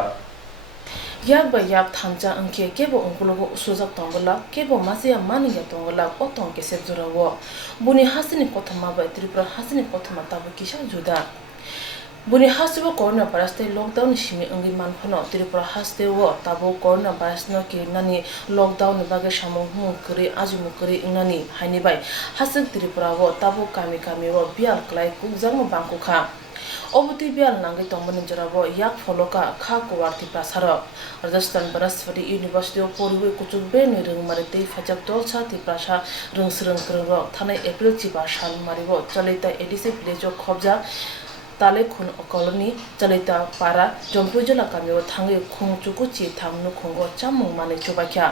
याग by याग थांजा अंके केबो अंकुलगो सुजाक तंगला केबो मासिया मानया तंगला ओ तंके सब जरावो बनि हास्तिनि कथमा बाय त्रिपुरा हास्तिनि कथमा ताबो किसा जुदा बुनि हासिबो कोरोना भाइरस ते लॉकडाउन सिमि अंगि मानफनो त्रिपुरा हास्तेवो ताबो कोरोना भाइरस न किरनानि लॉकडाउन बागे सामु करि आजुमु करि इंनानि हाइनि बाय हासिक त्रिपुरावो ताबो कामि कामिवो बियाल क्लाइ कुकजांग बांकुखा अबति बियाल नांगै तंबनि जरावो याक फलोका खा कुवारति प्रासार राजस्थान बनस्पति यूनिवर्सिटी ऑफ पोरिवे कुचुबे नि रंगमारि ते फजक तलसा ति प्रासा रंसरंग करंग थाने एप्रिल चिबा साल मारिवो चलेता एडिसि विलेज खबजा ताले खुन कॉलोनी चलेता पारा जम्पुजला कामियो थांगे खुं चुकुची थामनु खुंगो चामु माने चुबाख्या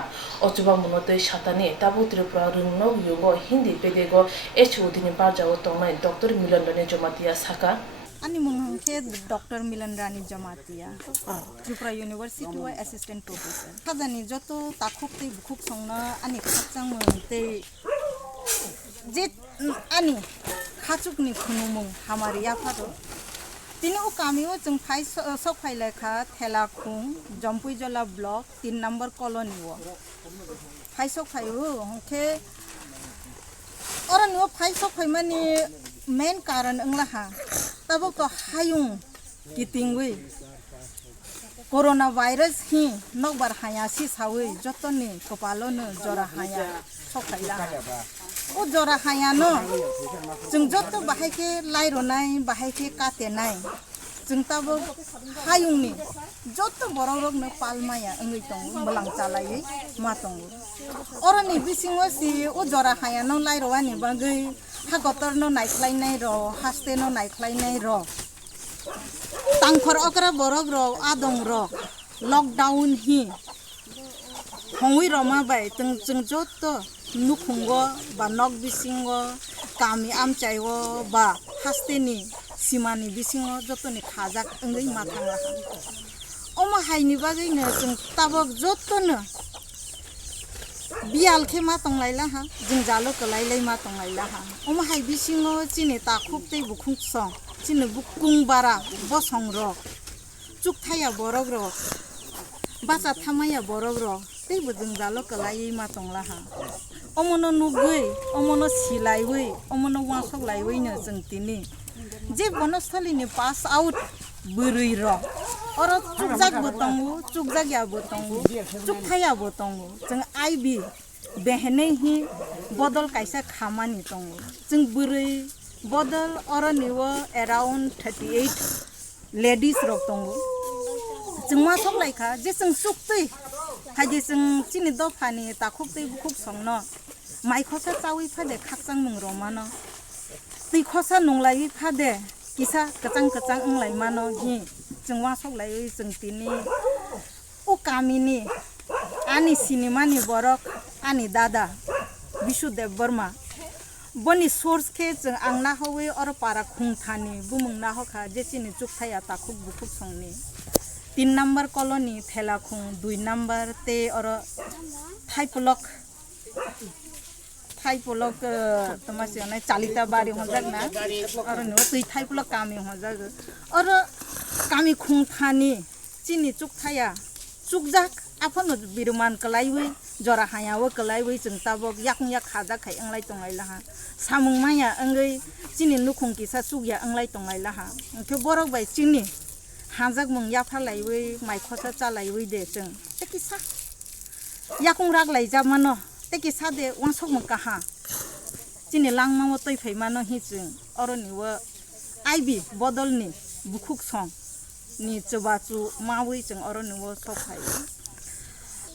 अचुबा मुनते सातानि ताबु Tripura रुंनो युगो Hindi पेदेगो H उदिनि बाजाव तंनाय doctor मिलनदने Jamatia Saka Ani mungke Dr. Milan Rani Jamatia, Tripura University wa assistant professor. Kadani joto takuk te bukuk songna ani khachang mungte je ani khachuk ni khunumung hamari ya pharo. Tini o kamiyo jeng phai sok phai lekha thela khung Jampui Jola block 3 number colony wo. Phai sok phai ho hongke orang ni phai sok phai mani main karan angla ha tabok to hayung kitingwi coronavirus hi nokbar haya si sawi jotoni kopalo no jora haya sokhaila o jora haya no jeng joto bahai ke lairo nai bahai ke kate nai jeng tabok hayung ni joto bororok no palmaya angui tong melang chalai ma tong orang ni bisingo si o jora haya no lairo ani bagai hagotor no naiklainai ro haste no naiklainai ro tangkhor okra borok ro adong ro lockdown hi hongwi ro ma bai jeng joto nukhungo ba nok bisingo kami amchaigo ba haste ni simani bisingo joto ni khajak angei mathang la oma haini bagai ne jeng tabok joto no bial ke ma tong laila ha jing jalo ko lailai ma tong laila ha oma hai bisingo chini ta khuk tei bukhung song chini bukung bara bosong ro chuk thaya borok ro bacha thamaya borok ro tei bu jing jalo ko lai ma tong la ha omono nugui omono silaiwi omono wasok laiwi ne jing tini je bonostali ni pass out burui ro oro chukjak botongu chukjak ya botongu chukthaya botongu jeng IB behne hi bodol kaisa khamani tongu jeng burui bodol oro niwo around 38 ladies rok tongu jeng ma sok laika je jeng suktui haje jeng chini do phani ta khuktai bukhuk songno mai khosa chawi phade khakchang mung romano tui khosa nunglai phade kisa kacang kacang anglai mano hi jeng wasok lai jeng tini o kamini ani cinema ni borok ani dada Visudev Burma boni source ke jeng angna howe or para khungthani bumung na hokha jesini chukthaya takhuk bukhuk songni 3 number colony thela khung 2 number te or thaipolok तमासे ने चालिता बारी हो जग ना और no तुई थाइपलक कामी हो जग और कामी खुं थानी चिनी चुक थाया चुक जाक आफन बिरुमान कलाइवे जरा हायाव कलाइवे जों ताबक याक याक खाजा खाय अंगलाय तंगाय लाहा सामुं माया अंगै चिनी नुखुं किसा चुगया अंगलाय तंगाय लाहा के बरक बाय चिनी हाजाक मुं याफा लाइवे माइखसा चालाइवे दे जों तेकिसा याकुं राग लाय जामानो teki sade wangsok makaha chini langma mo toi phaima no hiching oroni wa IB bodol ni bukhuk song ni chobachu mawi chung oroni wo sokhai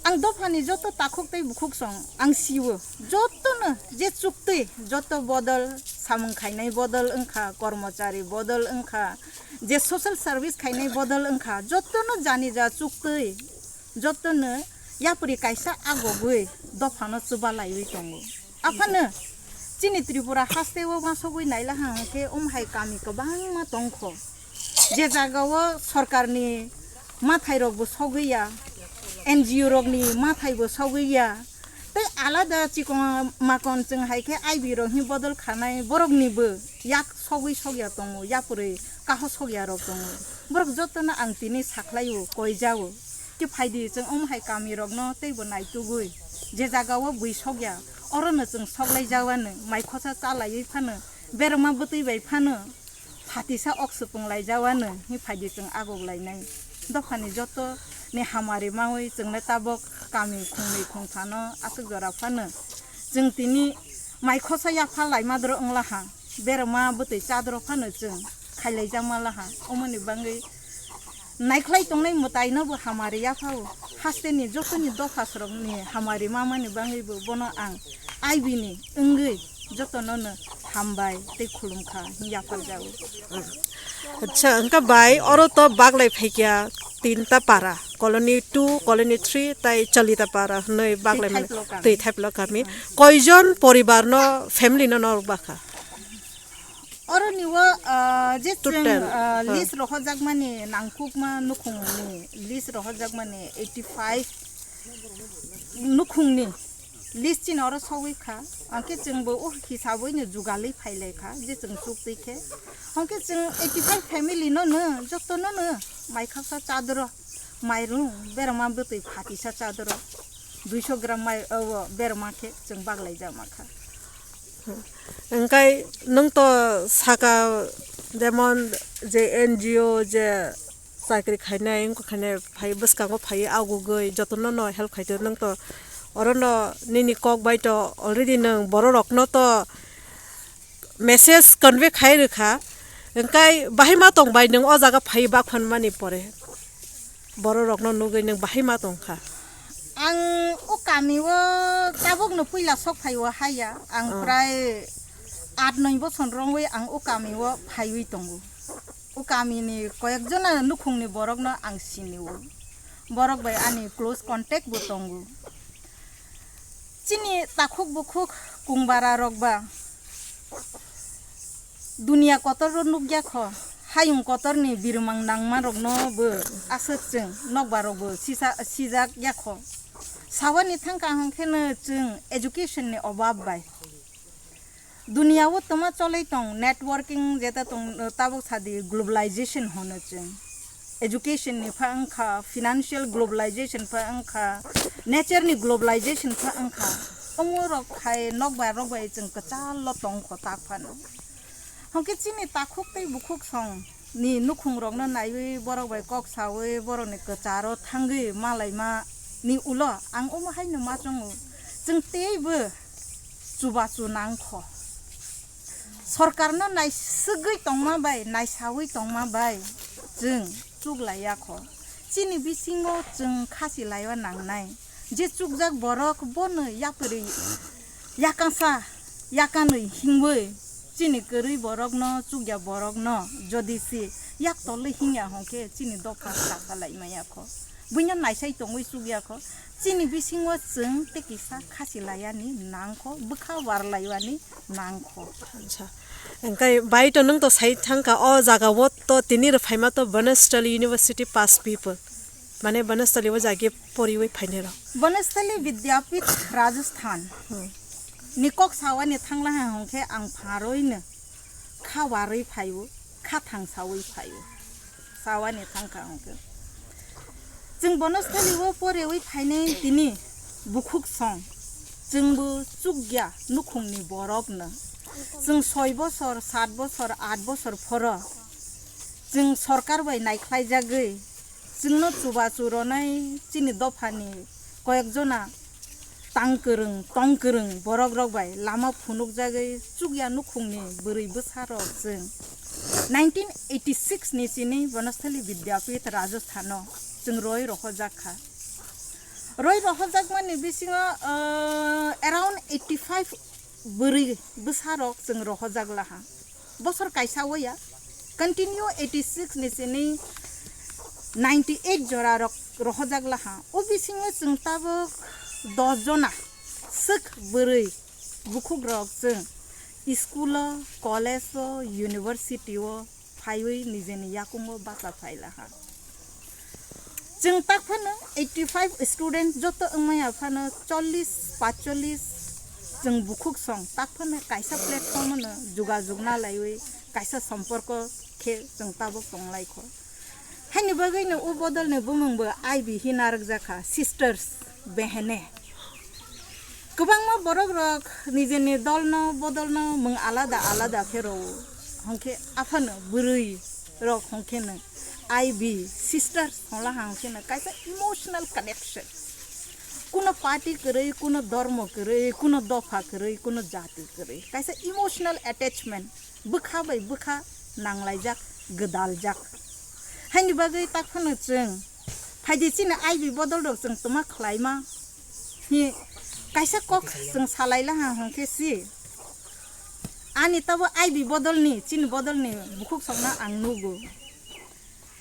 ang dofani joto takhok tei bukhuk song ang siwo joto na je chuktei joto bodol samung khainai bodol angkha kormachari bodol angkha je social service khainai bodol angkha joto no jani ja chuktei joto na yapuri kaisa agogui dofano chuba laiwi tongo afana chini Tripura haste wo masogui naila hangke umhai kami kobang ma tongkho je jagawo sarkarni mathai rok bo sogiya NGO rok ni mathai bo sogiya tei alada chikon makon chung haike IB rok hi bodol khanai borok ni bo yak sogui sogya tongo yapuri kaho sogya rok tongo borok jotona ang tini saklayo koijawo ke phaidi chung umhai kami rok no tei bo naitugui je jagawo bui sogya orono chung soglai jawane mai khosa chalai phano berma butui bai phano phatisa oksupung lai jawane hi phaidi chung agok lainai dokhani joto ne hamari mawi chung na tabok kami khungni khungthano asuk jora phano chung tini mai khosa ya phalai madro anglaha berma butui chadro phano chung khailai jamalaha omoni bangai नाइखलाई तंगनाय मुताइनो बो हमारे याफाव हास्तेनि जतनि दफासरनि हमारे मामानि बांगैबो बनो आं आइबिनि अंगै जतननो हामबाय ते खुलुमखा याफाल जाव अच्छा उनका बाय और तो बागलाई फैकिया 3 ता पारा कॉलोनी 2 कॉलोनी 3 ताई चलिता पारा नै बागलाई माने तै थाइपल कामी कयजन परिवार न फैमिली न नर बाखा अरनिवा जे Total, लिस्ट रहजाक माने नांकुकमा नुखुंनि लिस्ट रहजाक माने 85 नुखुंनि लिस्ट चिन अर सवैखा आंके जोंबो ओ हिसाबैनो जुगालै फाइलायखा जे जों सुक्तैखे आंके जों 85 फेमिलि न जतन न माइखासा चादर माइरं बेरमा बतै फातिसा चादर 200 ग्राम माइ बेरमाखे जों बागलाय जामाखा ओंखाय नों तो साका जेमन जे एनजिओ जे साख्रि खायनाय इंको खायनाय फाइ बसकांगो फाइ आगु गय जतन न हेल्प खायतो नों तो अरन निनि कक बाय तो अलरेडी नों बर रखनो तो मेसेज कन्वे खाय रखा ओंखाय बाहाय मा तंग बाय नों अ जागा फाइ बाखन मानि परे बर रखनो नुगै नों बाहाय मा तंखा आं ओ कामिवो काबगनो फैला सक फाइवो हाया आं प्राय 8-9 बছর रंगै आं ओ कामिवो फाइवै दंगो ओ कामिनि कयेकजना नुखुंनि बरकनो आं सिनिवो बरक बाय आनि क्लोज कन्टेक्ट बो दंगो चिनि ताखुक बुखुक कुंबारा रकबा दुनिया कतर नुग्या ख हायुं कतरनि बिरमां नांमा रकनो बो आसोचों नकबा रकबो सिजाक याख सावानि थांका हंखेनो जों एजुकेशननि अभाब बाय दुनियावो तमा चलै तं नेटवर्किं जेता तं ताबो सादि ग्लोबलाइजेशन होनो जों एजुकेशननि फांखा फाइनेंशियल ग्लोबलाइजेशन फांखा नेचरनि ग्लोबलाइजेशन फांखा अमरक खाय नकबा रकबाय जों कचाल तं खता फानो हंके चिनि ताखुक बुखुक सं नि नुखुं रकनो नायबै बरकबाय कक सावै बरनि कचारो थांगै मालाय मा नि उल आं अमहायनो मा जङो जों तेबो जुबाचु नांख सरकारनो नायसगै तंमा बाय नायसावै तंमा बाय जों चुगलायाख चिनि बिसिङो जों खासि लायवा नांनाय जे चुगजाक बरक बनो यापरि याकासा याकानै हिंबै चिनि करै बरक न चुग्या बरक न जदिसि याक तले हिंया हंके चिनि दफा सालाय मायाख बुइना नायसाय तंगै चुग्याख चिनि बिसिङो जों तेकिसा खासि लायानि नांख बखा वारलायवानि नांख अच्छा ओंखाय बाय तो नों तो साइड थांका अ जागावो तो तिनि रफाइमा तो बनस्थली यूनिवर्सिटी पास पीपल माने बनस्थली वो जागे परिवै फाइने र बनस्थली विद्यापीठ राजस्थान निकक सावानि थांला हंखे आं फारैनो खावारै फाइवो खाथां सावै फाइवो सावानि थांका हंखे जों बनस्थली वो परेवै फाइने तिनि बुखुक सं जोंबो चुग्या नुखुंनि बरकनो जों 6 बছर 7 बছर 8 बছर फर जों सरकार बाय नायख्लाय जागै जोंनो चुबा चुरनाय चिनि दफानि कयेकजना तंकरं बरक रकबाय लामा फुनुक जागै चुग्या नुखुंनि बोरै बोसारक जों 1986 नि चिनि बनस्थली विद्यापीठ राजस्थान जों रय रखजाक माने बिसिङो अराउंड 85 बोरै बोसारक जों रखजाक लाहा बसर कायसावया कंटिन्यू 86 नि चिनि 98 जरा रखजाक लाहा ओ बिसिङो जों ताबो 10 जना सक बोरै बुखुक रक जों स्कूल कॉलेज यूनिवर्सिटी फाइवै निजेनि याकुंगो बासा फाइलाहा जों ताक फानो 85 स्टूडेंट जत अंमाया फानो 40-45 जों बुखुक सं ताक फानो कायसा प्लेटफॉर्म न जुगाजुगना लायवै कायसा संपर्क खे जों ताबो तंलायख हानि बगैनो ओ बदलने बुमंबो आइबि हिनारक जाखा सिस्टर्स बहने गोबां मा बरक रक निजेनि दलनो बदलनो मुं आलादा फेरो हंखे आफानो बुरै रक हंखेनो आइबि सिस्टर्स हला हंखेनो कायसा इमोशनल कनेक्शन कुनो पार्टी करे कुनो धर्म करे कुनो दफा करे कुनो जाति करे कायसा इमोशनल अटैचमेंट बुखा बाय बुखा नांलायजाक गदालजाक हानि बागै ताकफानो जों फायदिसिना आइबि बदल रक जों तमा खलायमा हि कायसा कक जों सालायला हंखेसि आनि तब आइबि बदलनि चिन बदलनि बुखुक संना आं नुगो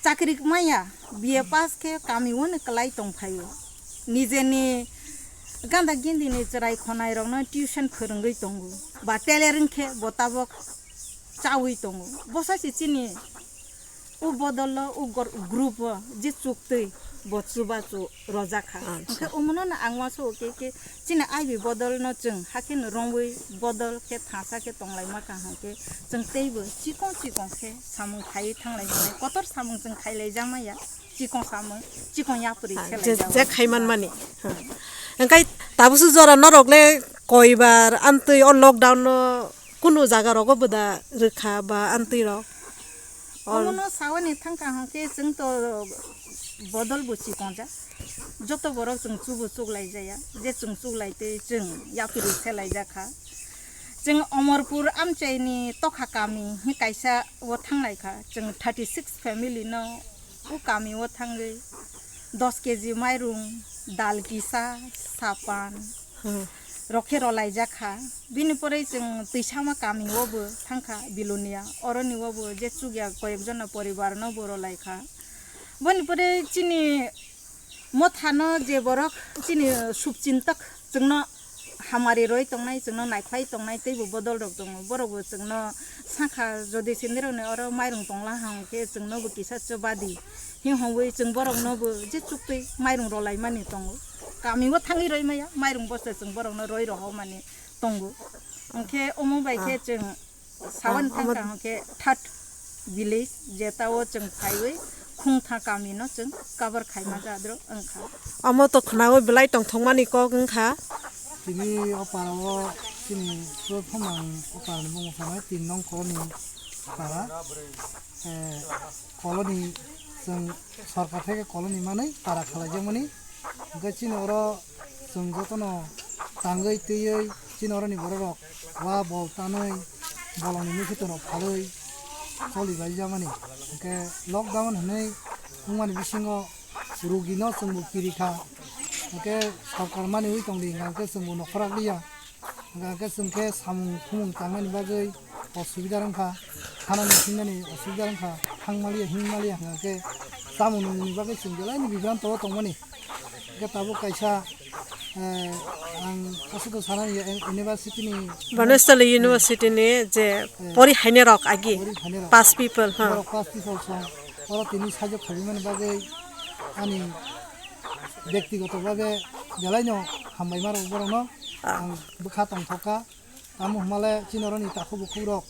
चाकरी माया बीए पास के कामिवन कलाई तंफायो निजेनि गांदा गिन्दिनि चराय खनाय रंना ट्यूशन फोरोंगै दंगो बा टेलरिंग खे बताबक चावै दङ बसासे चिनि उ बदल उ ग्रुप जे चुक्तै बचुबाचु रजाखा ओंखाय उमनो ना आंवासो के चिनि आइबि बदल न जों हाखिन रंबै बदल के थासा के तंलाय माका हाके जों तैबो चिकं के सामुं खायै थांलाय माने कतर सामुं जों खायलाय जामाया चिकं यापुरि खेलाय जे खायमान माने ओंखाय दाबोसो जरा नरकले कयबार आन्तै अ लकडाउन कुनु जागा रग बदा रोखा बा आन्तै र अमनो सावनि थांका हाके जों तो बदल बुची कंजा जत बरक जों चुबु चुगलाय जाया जे जों चुगलायते जों यापुरि खेलाय जाखा जों अमरपुर आमचाइनि तखा कामी हि कायसा वो थांनायखा जों 36 फेमिलि न उ कामी वो थांगै 10 केजि माइरुं दाल किसा सापान रखे रलाय जाखा बिनि परे जों दैसामा कामी वबो थांखा बिलुनिया अरनि वबो जे चुगिया कयेक जना परिवार न बरलायखा बनि परे चिनि मथानो जे बरक चिनि सुबचिन्तक जोंनो हामारि रय तंनाय जोंनो नायफाय तंनाय तैबो बदल रक दङ बरबो जोंनो साखा जदि सिन्दिरनो अर माइरं तंला हांके जोंनो बो किसाचो बादि हि हवै जों बरकनोबो जे चुक्तै माइरं रलाय माने दङ गामिबो थाङै रय माया माइरं बसे जों बरकनो रय रह माने दङ ओंखे अमु बायखे जों सावन थांका ओंखे थाट विलेज जेताव जों फाइबै खुंथा कामिनो जों काबर खायमा जाद्रो ओंखा अमो तो खनाव बिलाइ टंथंमानि क ओंखा तिनि अपाराव तिनि प्रथमान अपारनि बुङो खानाय 3 नं कलनि पारा कलनि जों सरकार থেকে कलनि माने पारा खालायजोमनि गचिन अर जों जतनो तांगै तैयै चिन अरनि बररक वा बलतानै बलनि मिखितनो फालै सलिबाय जामानि के लकडाउन हनै उमानि बिसिङो रुगिनो जोंबो किरिखा के सरकार माने उइ तंदि गाके जोंबो नखरागलिया गाके जोंखे सामुं खुमुं तांनानि बागै असुबिदा रंखा खानानि थिंनानि असुबिदा रंखा थांमालिया हिंमालिया गाके सामुंनि बागै जों बेलायनि बिब्रान्त तंमानि के ताबो कायसा आं कसुतो सानानि इउनिभार्सिटिनि बनस्थली इउनिभार्सिटिनि जे परि हाइने रक आगि 5 people हा 5 people सं और तिनि साजो खाबिमानि बागै आनि व्यक्तिगत भावे बेलायनो हामबाय मारो बरनो आं बखा तंथका तामु हमाले चिनरनि ताखु बुखुरक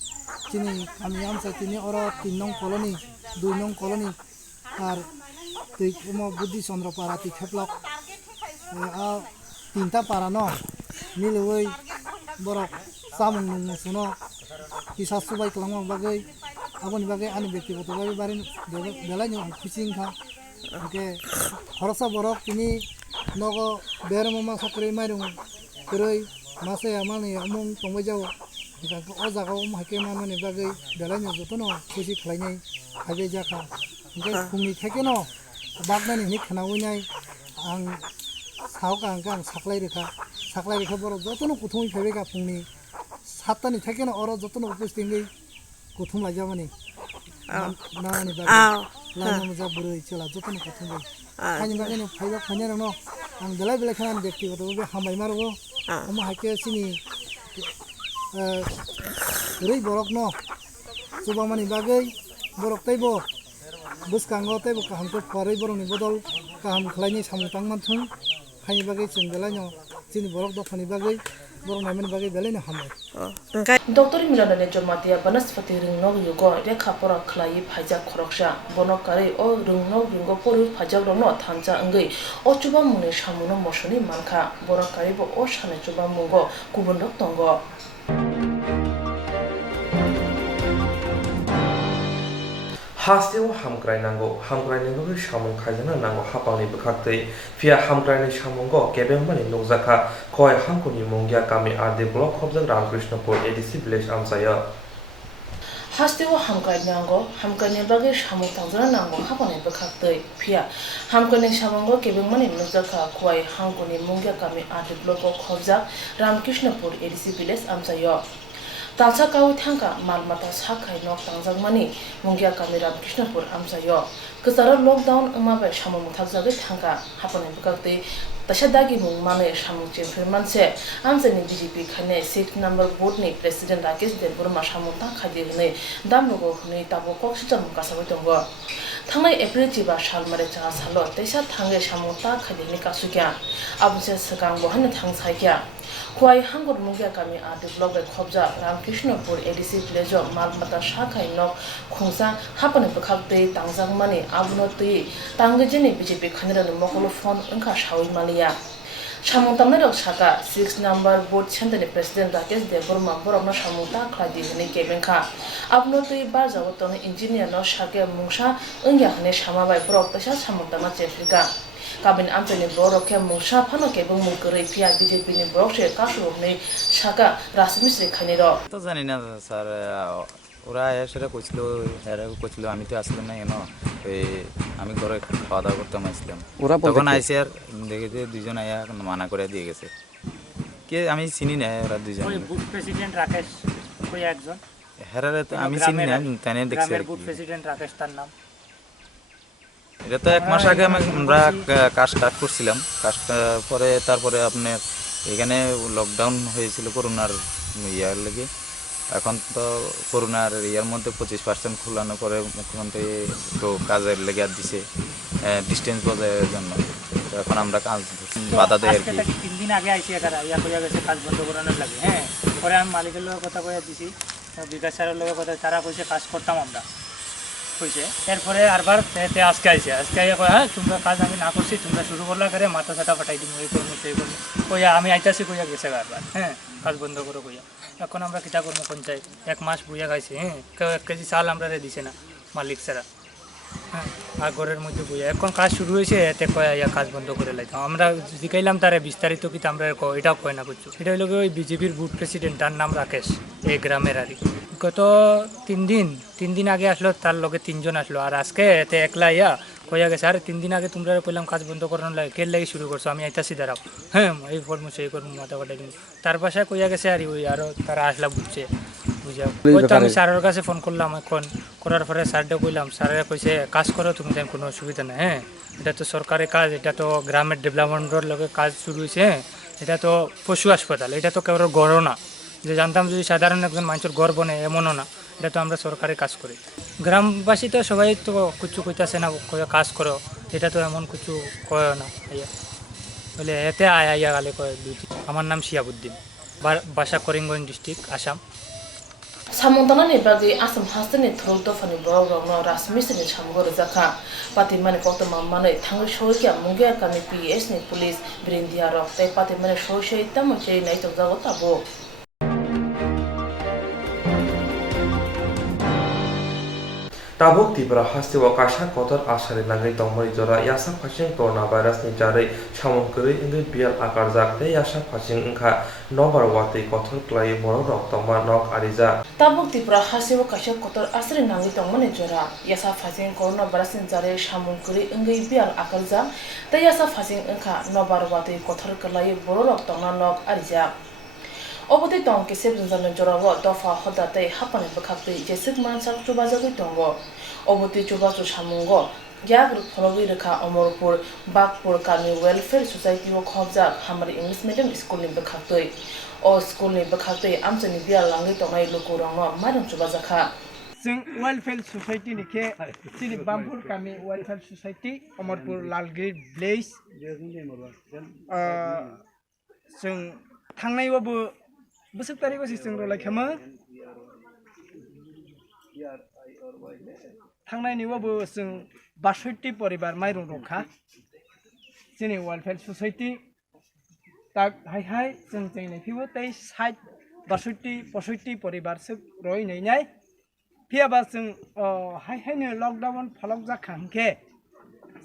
चिनि आमी आमसाय तिनि और 3 नं कलनि 2 नं कलनि आर तैमो बुद्धि चंद्र पारा ति खेप्लक आ तीनटा पारा न मिलुयै बरक सामुं मुसुनो किसा सुबाय कलामा बागै आबनि बागै आनि व्यक्तिगत भावे बारे बेलायनो आं खुसिंखा के खरसा बरक तिनि नगो बेरममा सकरै माइरं गरै मासे आमानि अमं तंबाय जाव गाको अ जागाव माके माने बागै बेलायनो जतनो खुसि खालायनाय हाबे जाखा ओंखाय फुंनि थेकेनो बागनानि हि खानावैनाय आं सावका आं साख्लाय रेखा बर जतनो कुथुमै फेबेगा फुंनि 7टानि थेकेनो अर जतनो उपस्थिंगै कुथुम लाजामानि नानि बागै लाना मजा बुरै चला जतनो कुथुमै खानि बागैनो फाइबा खानेरनो आं बेलाय खानानि व्यक्तिगत बे हामबाय मारगो अमा हाके सिनि रै बरक न सुबामानि बागै बरक तैबो बुसकांगो तैबो काहामखौ फरै बरकनि बदल काहाम खलायनि सामुतां मानथुं खानि बागै जों बेलायनो सिनि बरक दफानि बागै बरक नायमानि बागै बेलायनो हामबाय डॉक्टर मिलनने जमातिया बनस्पति रिंगनो युगो रेखा परा खलाई फाइजा खरकसा बनकारै ओ रिंगनो रिंगो परि फाइजा रनो थांजा अंगै ओ चुबा मुनि सामुनो मसुनि मानखा बरकारै बो ओ साने चुबा मुंगो गुबुन रक दंगो हास्टेव हामग्रायनांगौ हामग्रायनांगौ सामुं खायजानो नांगौ हापांनि बोखाक्तै फिया हामग्रायनाय सामुंगो केबेंमानि नुजाखा खय हांकुनि मुंगिया गामि आरदि ब्लक खबजों रामकृष्णपुर एडिसि भिलेज आमसायो हास्टेव हामग्रायनाय बागै सामुं थांजानो नांगौ हापांनि बोखाक्तै फिया हामग्रायनाय सामुंगो केबेंमानि नुजाखा खय हांकुनि मुंगिया गामि आरदि ब्लक खबजा रामकृष्णपुर एडिसि भिलेज आमसायो तालसा कावै थांका मालमाता साखाय नक तांजागमानि मुंगिया गामि रामकृष्णपुर आमसायो गोजारो लकडाउन अमाबाय सामुं थागजागै थांका हापांनि बोखाक्तै tasha dagi mung mane samung chemphir manse amsani BJP khane 6 number board ni president Rakesh Deburma samung ta khadi hne damnogo hne tabo koksita mukasaboi tongo थांनाय एप्रिल जिबा साल मारे चाह सालो तेसा थांगे सामुता खादिनि कासुग्या आबुसे सगां बहन थांसाइग्या हुआई हांगुर मुग्या गामि आ डेभलप खबजा रामकृष्णपुर एडीसी विलेज मालमाता शाखाय न खुंसा हापने बखाबते तांजागमानि आबुनो तै तांगजेनि बीजेपी खनेरनि मखलो फोन ओंखा सावै मालिया सामुतामने रक साका 6 number board सेंटरनि प्रेसिडेंट राकेश देबरमा बरमना सामुता खादि हनि केबेंखा आबुनो तै बारजाव तने इंजिनियर न साके मुंसा ओंग्या हने सामाबाय बरक तसा सामुतामा चेफ्रिका गाबिन आमचनि बरके मुंसा फानो केबं मुगरै पिया बीजेपी नि बरकसे कासुहनै साका रासमिस्रि खनिर তো জানি না স্যার ওরা এসে কইছিল এরা কইছিল আমি তো আসলাম না কেন এই আমি ঘরে খাওয়া দাওয়া করতাম আসলাম তখন আইসি আর দেখে যে দুইজন আয়া মানা করে দিয়ে গেছে কে আমি চিনি না ওরা দুইজন বুথ প্রেসিডেন্ট রাকেশ কই একজন হেরারে তো আমি চিনি না তাই দেখছি বুথ প্রেসিডেন্ট রাকেশ তার নাম এটা তো এক মাস আগে আমরা কাজ স্টার্ট করছিলাম কাজ পরে তারপরে আপনার এখানে লকডাউন হয়েছিল করোনার ইয়ার লেগে এখন তো করোনার ইয়ার মধ্যে 25% খোলানোর পরে মুখ্যমন্ত্রী তো কাজের লেগে আর দিছে ডিস্টেন্স বজায়ের জন্য এখন আমরা কাজ বাধা দেয় আর কি 3 দিন আগে আইছি এখানে ইয়া কইয়া গেছে কাজ বন্ধ করানোর লাগে হ্যাঁ পরে আমি মালিকের লগে কথা কইয়া দিছি বিকাশ স্যারের লগে কথা তারা কইছে কাজ করতাম আমরা কইছে এরপরে আরবার আজকে আইছে আজকে আইয়া কয় হ্যাঁ তোমরা কাজ আমি না করছি তোমরা শুরু করলা করে মাথা ছাটা ফাটাই দিমু এই করবো সেই করবো কইয়া আমি আইতাছি কইয়া গেছে বারবার হ্যাঁ কাজ বন্ধ করো কইয়া এখন আমরা কিটা করবো পঞ্চায়েত 1 মাস বুইয়া খাইছি হ্যাঁ কেউ 1 কেজি চাল আমরা দিছে না মালিক ছাড়া হ্যাঁ আর ঘরের মধ্যে বুইয়া এখন কাজ শুরু হয়েছে এতে কয়া ইয়া কাজ বন্ধ করে লাইতাম আমরা জিকাইলাম তারে বিস্তারিত কিন্তু আমরা এটাও কয় না করছো এটা হইল ওই বিজেপির বুথ প্রেসিডেন্ট তার নাম রাকেশ এই গ্রামের আর গত 3 দিন আগে আসলো তার লগে 3 জন আসলো আর আজকে এতে একলা ইয়া কইয়া গেছে আর 3 দিন আগে তোমরা কইলাম কাজ বন্ধ করানোর লাগে কে লাগি শুরু করছো আমি আইতাছি দাঁড়াও হ্যাঁ এই করবো সেই করবো মাথা কাটাই দিব তার বাসায় কইয়া গেছে আর ওই আরো তারা আসলা বুঝছে বুঝা ওই তো আমি স্যারের কাছে ফোন করলাম এখন করার পরে স্যারটা কইলাম স্যারেরা কইছে কাজ করো তুমি তেমন কোনো অসুবিধা নেই হ্যাঁ এটা তো সরকারি কাজ এটা তো গ্রামের ডেভেলপমেন্টের লগে কাজ শুরু হয়েছে হ্যাঁ এটা তো পশু হাসপাতাল এটা তো কেবল গড়ও না যে জানতাম যদি সাধারণ একজন মানুষের গড় বনে এমনও না এটা তো আমরা সরকারি কাজ করি গ্রামবাসী তো সবাই তো কিছু কইতাছে না কাজ করো এটা তো এমন কিছু কয় না ইয়া বলে এতে আয়া গালে কয় দুইটি আমার নাম শিয়াবুদ্দিন বাসা করিমগঞ্জ ডিস্ট্রিক্ট আসাম সামন্তনানি বাগै आसाम हास्टनि थरल दफानि बरगनो रासमिस्नि सामगो रजाखा पातिमानि कोक्तमा मानै थांगै सौकिया मुगिया गामि PES नि पुलिस ब्रिन्दिया रक तै पातिमानि सौसै तामचै नायतजागो Tabo Tabuk tibra hastiwa kasak kotor asari nangai tongmai jora yasak phasing corona virus ni jarai samung kuri ingai bial akar jakte yasak phasing engkha nobar wati kotor klai borok rok tongma nok arija tabuk tibra hastiwa kasak kotor asari nangai tongmani jora yasak phasing corona virus ni jarai samung kuri ingai bial akar jak te yasak phasing engkha nobar wati kotor klai borok rok tongma nok arija Oboti tong ke sebjun zanen jorago dofa hodate hapane bakakte jesik mansak chubajagoi tongo oboti chubachu samungo Gyagru Phologi Rekha Omorpur Bakpur Kami Welfare Society o khobja hamari English medium school ni bakhaktoi o school ni bakhaktoi amchani bial langai tongai lokurangno marang chubajaka जों welfare society निखे सिनि बामपुर कामी welfare society Amarpur लालगिरि village जों थांनायबाबो बोसोर तारिखआव जों रलायखामो थांनायनिबाबो जों 62 परिबार माइरं रखा जोंनि वेलफेयर सोसाइटी दा हाय जों जोंनिखिबो तै 62 परिबारसो रयनाय फियाबा जों हायनो लकडाउन फलक जाखांखे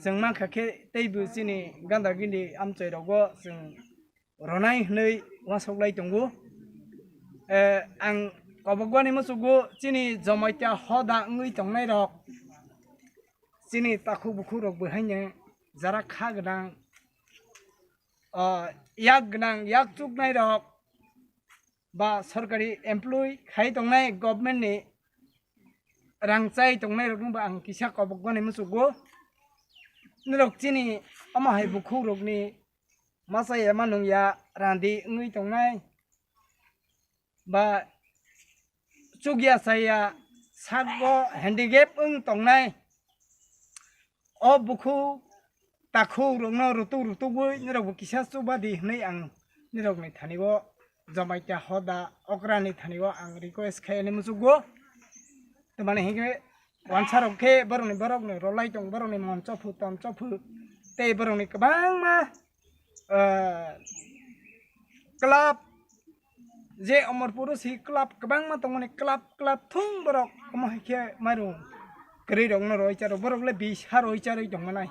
जों माखाखे तैबो जोंनि गान्दागिनि आमचैरावबो जों रनाय हनै वासौलाय दंगो आं गबगवानि मोसौगो जोंनि जमायता हदा ngै दंनाय रक जोंनि ताखु बुखु रक बहायनो जारा खा गोनां याक चुकनाय रक बा सरकारि एमप्लय खाय दंनाय गभर्नमेन्टनि रांचाय दंनाय रकबा आं किसा गबगवानि मोसौगो नरक जोंनि अमाहाय बुखु रकनि masaya manung ya randi ngui tongnai ba chugya saya sago handicap tongnai o buku takhu rongno rutu bui nirok kisa chuba di hnei ang nirok ni thanigo jamaita hoda okrani thanigo ang request khaini musugo to mane hige wansarok khe borok ni rolai tong borok ni mon chofu ton chofu te borok ni kabang ma club je omor purus hi club kabang ma tongoni club thung borok komo hike maru kri rong no roi charo borok le bi har roi charo tong manai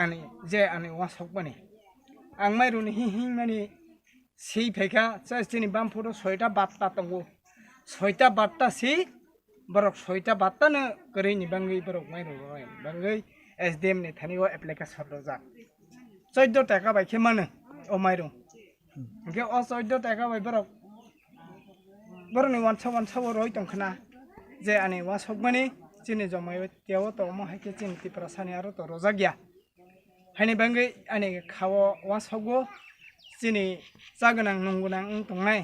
ani je ani wasok bani ang maru ni hi mani sei pheka chastini bam photo 6ta batta tongo 6ta batta si borok 6ta batta na kri ni bangi borok maru roi bangi SDM ni thanigo application rojak 14 টাকা bai khemane o mairu ge o 14 টাকা bai borok ni wansa roi tongkhana je ani wasok mani chini jomai teo to mo haike chini ti prasani aro to rojagya haini bangi ani khawo wasogo chini chaganang nunggunang tongnai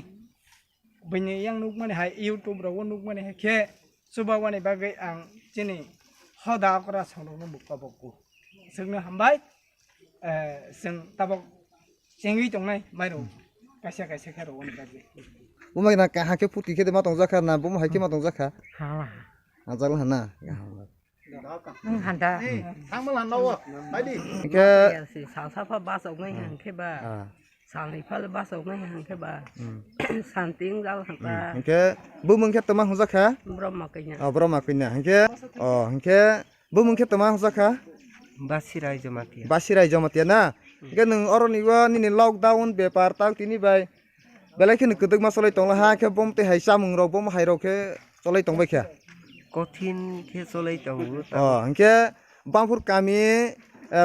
bini yang nuk mani hai YouTube ro nuk mani hake suba wani bagai ang chini hoda kora sangro no bukku singna hambai sing tabok chengi tongnai mairu kaisa kharo wani bagai umai na ka hake puti khede ma tongjaka na bum haike ma tongjaka hala ajal hana handa thangmal hanawa baidi ke salsafa basok ngai han ke ba salai phal basok ngai han ke ba santing gal hanta ke bumung khe tama hojaka brahma kanya brahma kanya ke bumung khe tama hojaka basirai jamatia na ke nung oroni wa ni lockdown bepar tak tini bai belai khe kuduk ma solai tongla ha ke bom te hai samung ro bom hai ro ke solai tongbai khe কঠিন খে চলাই তঙ্গু ke bangpur kami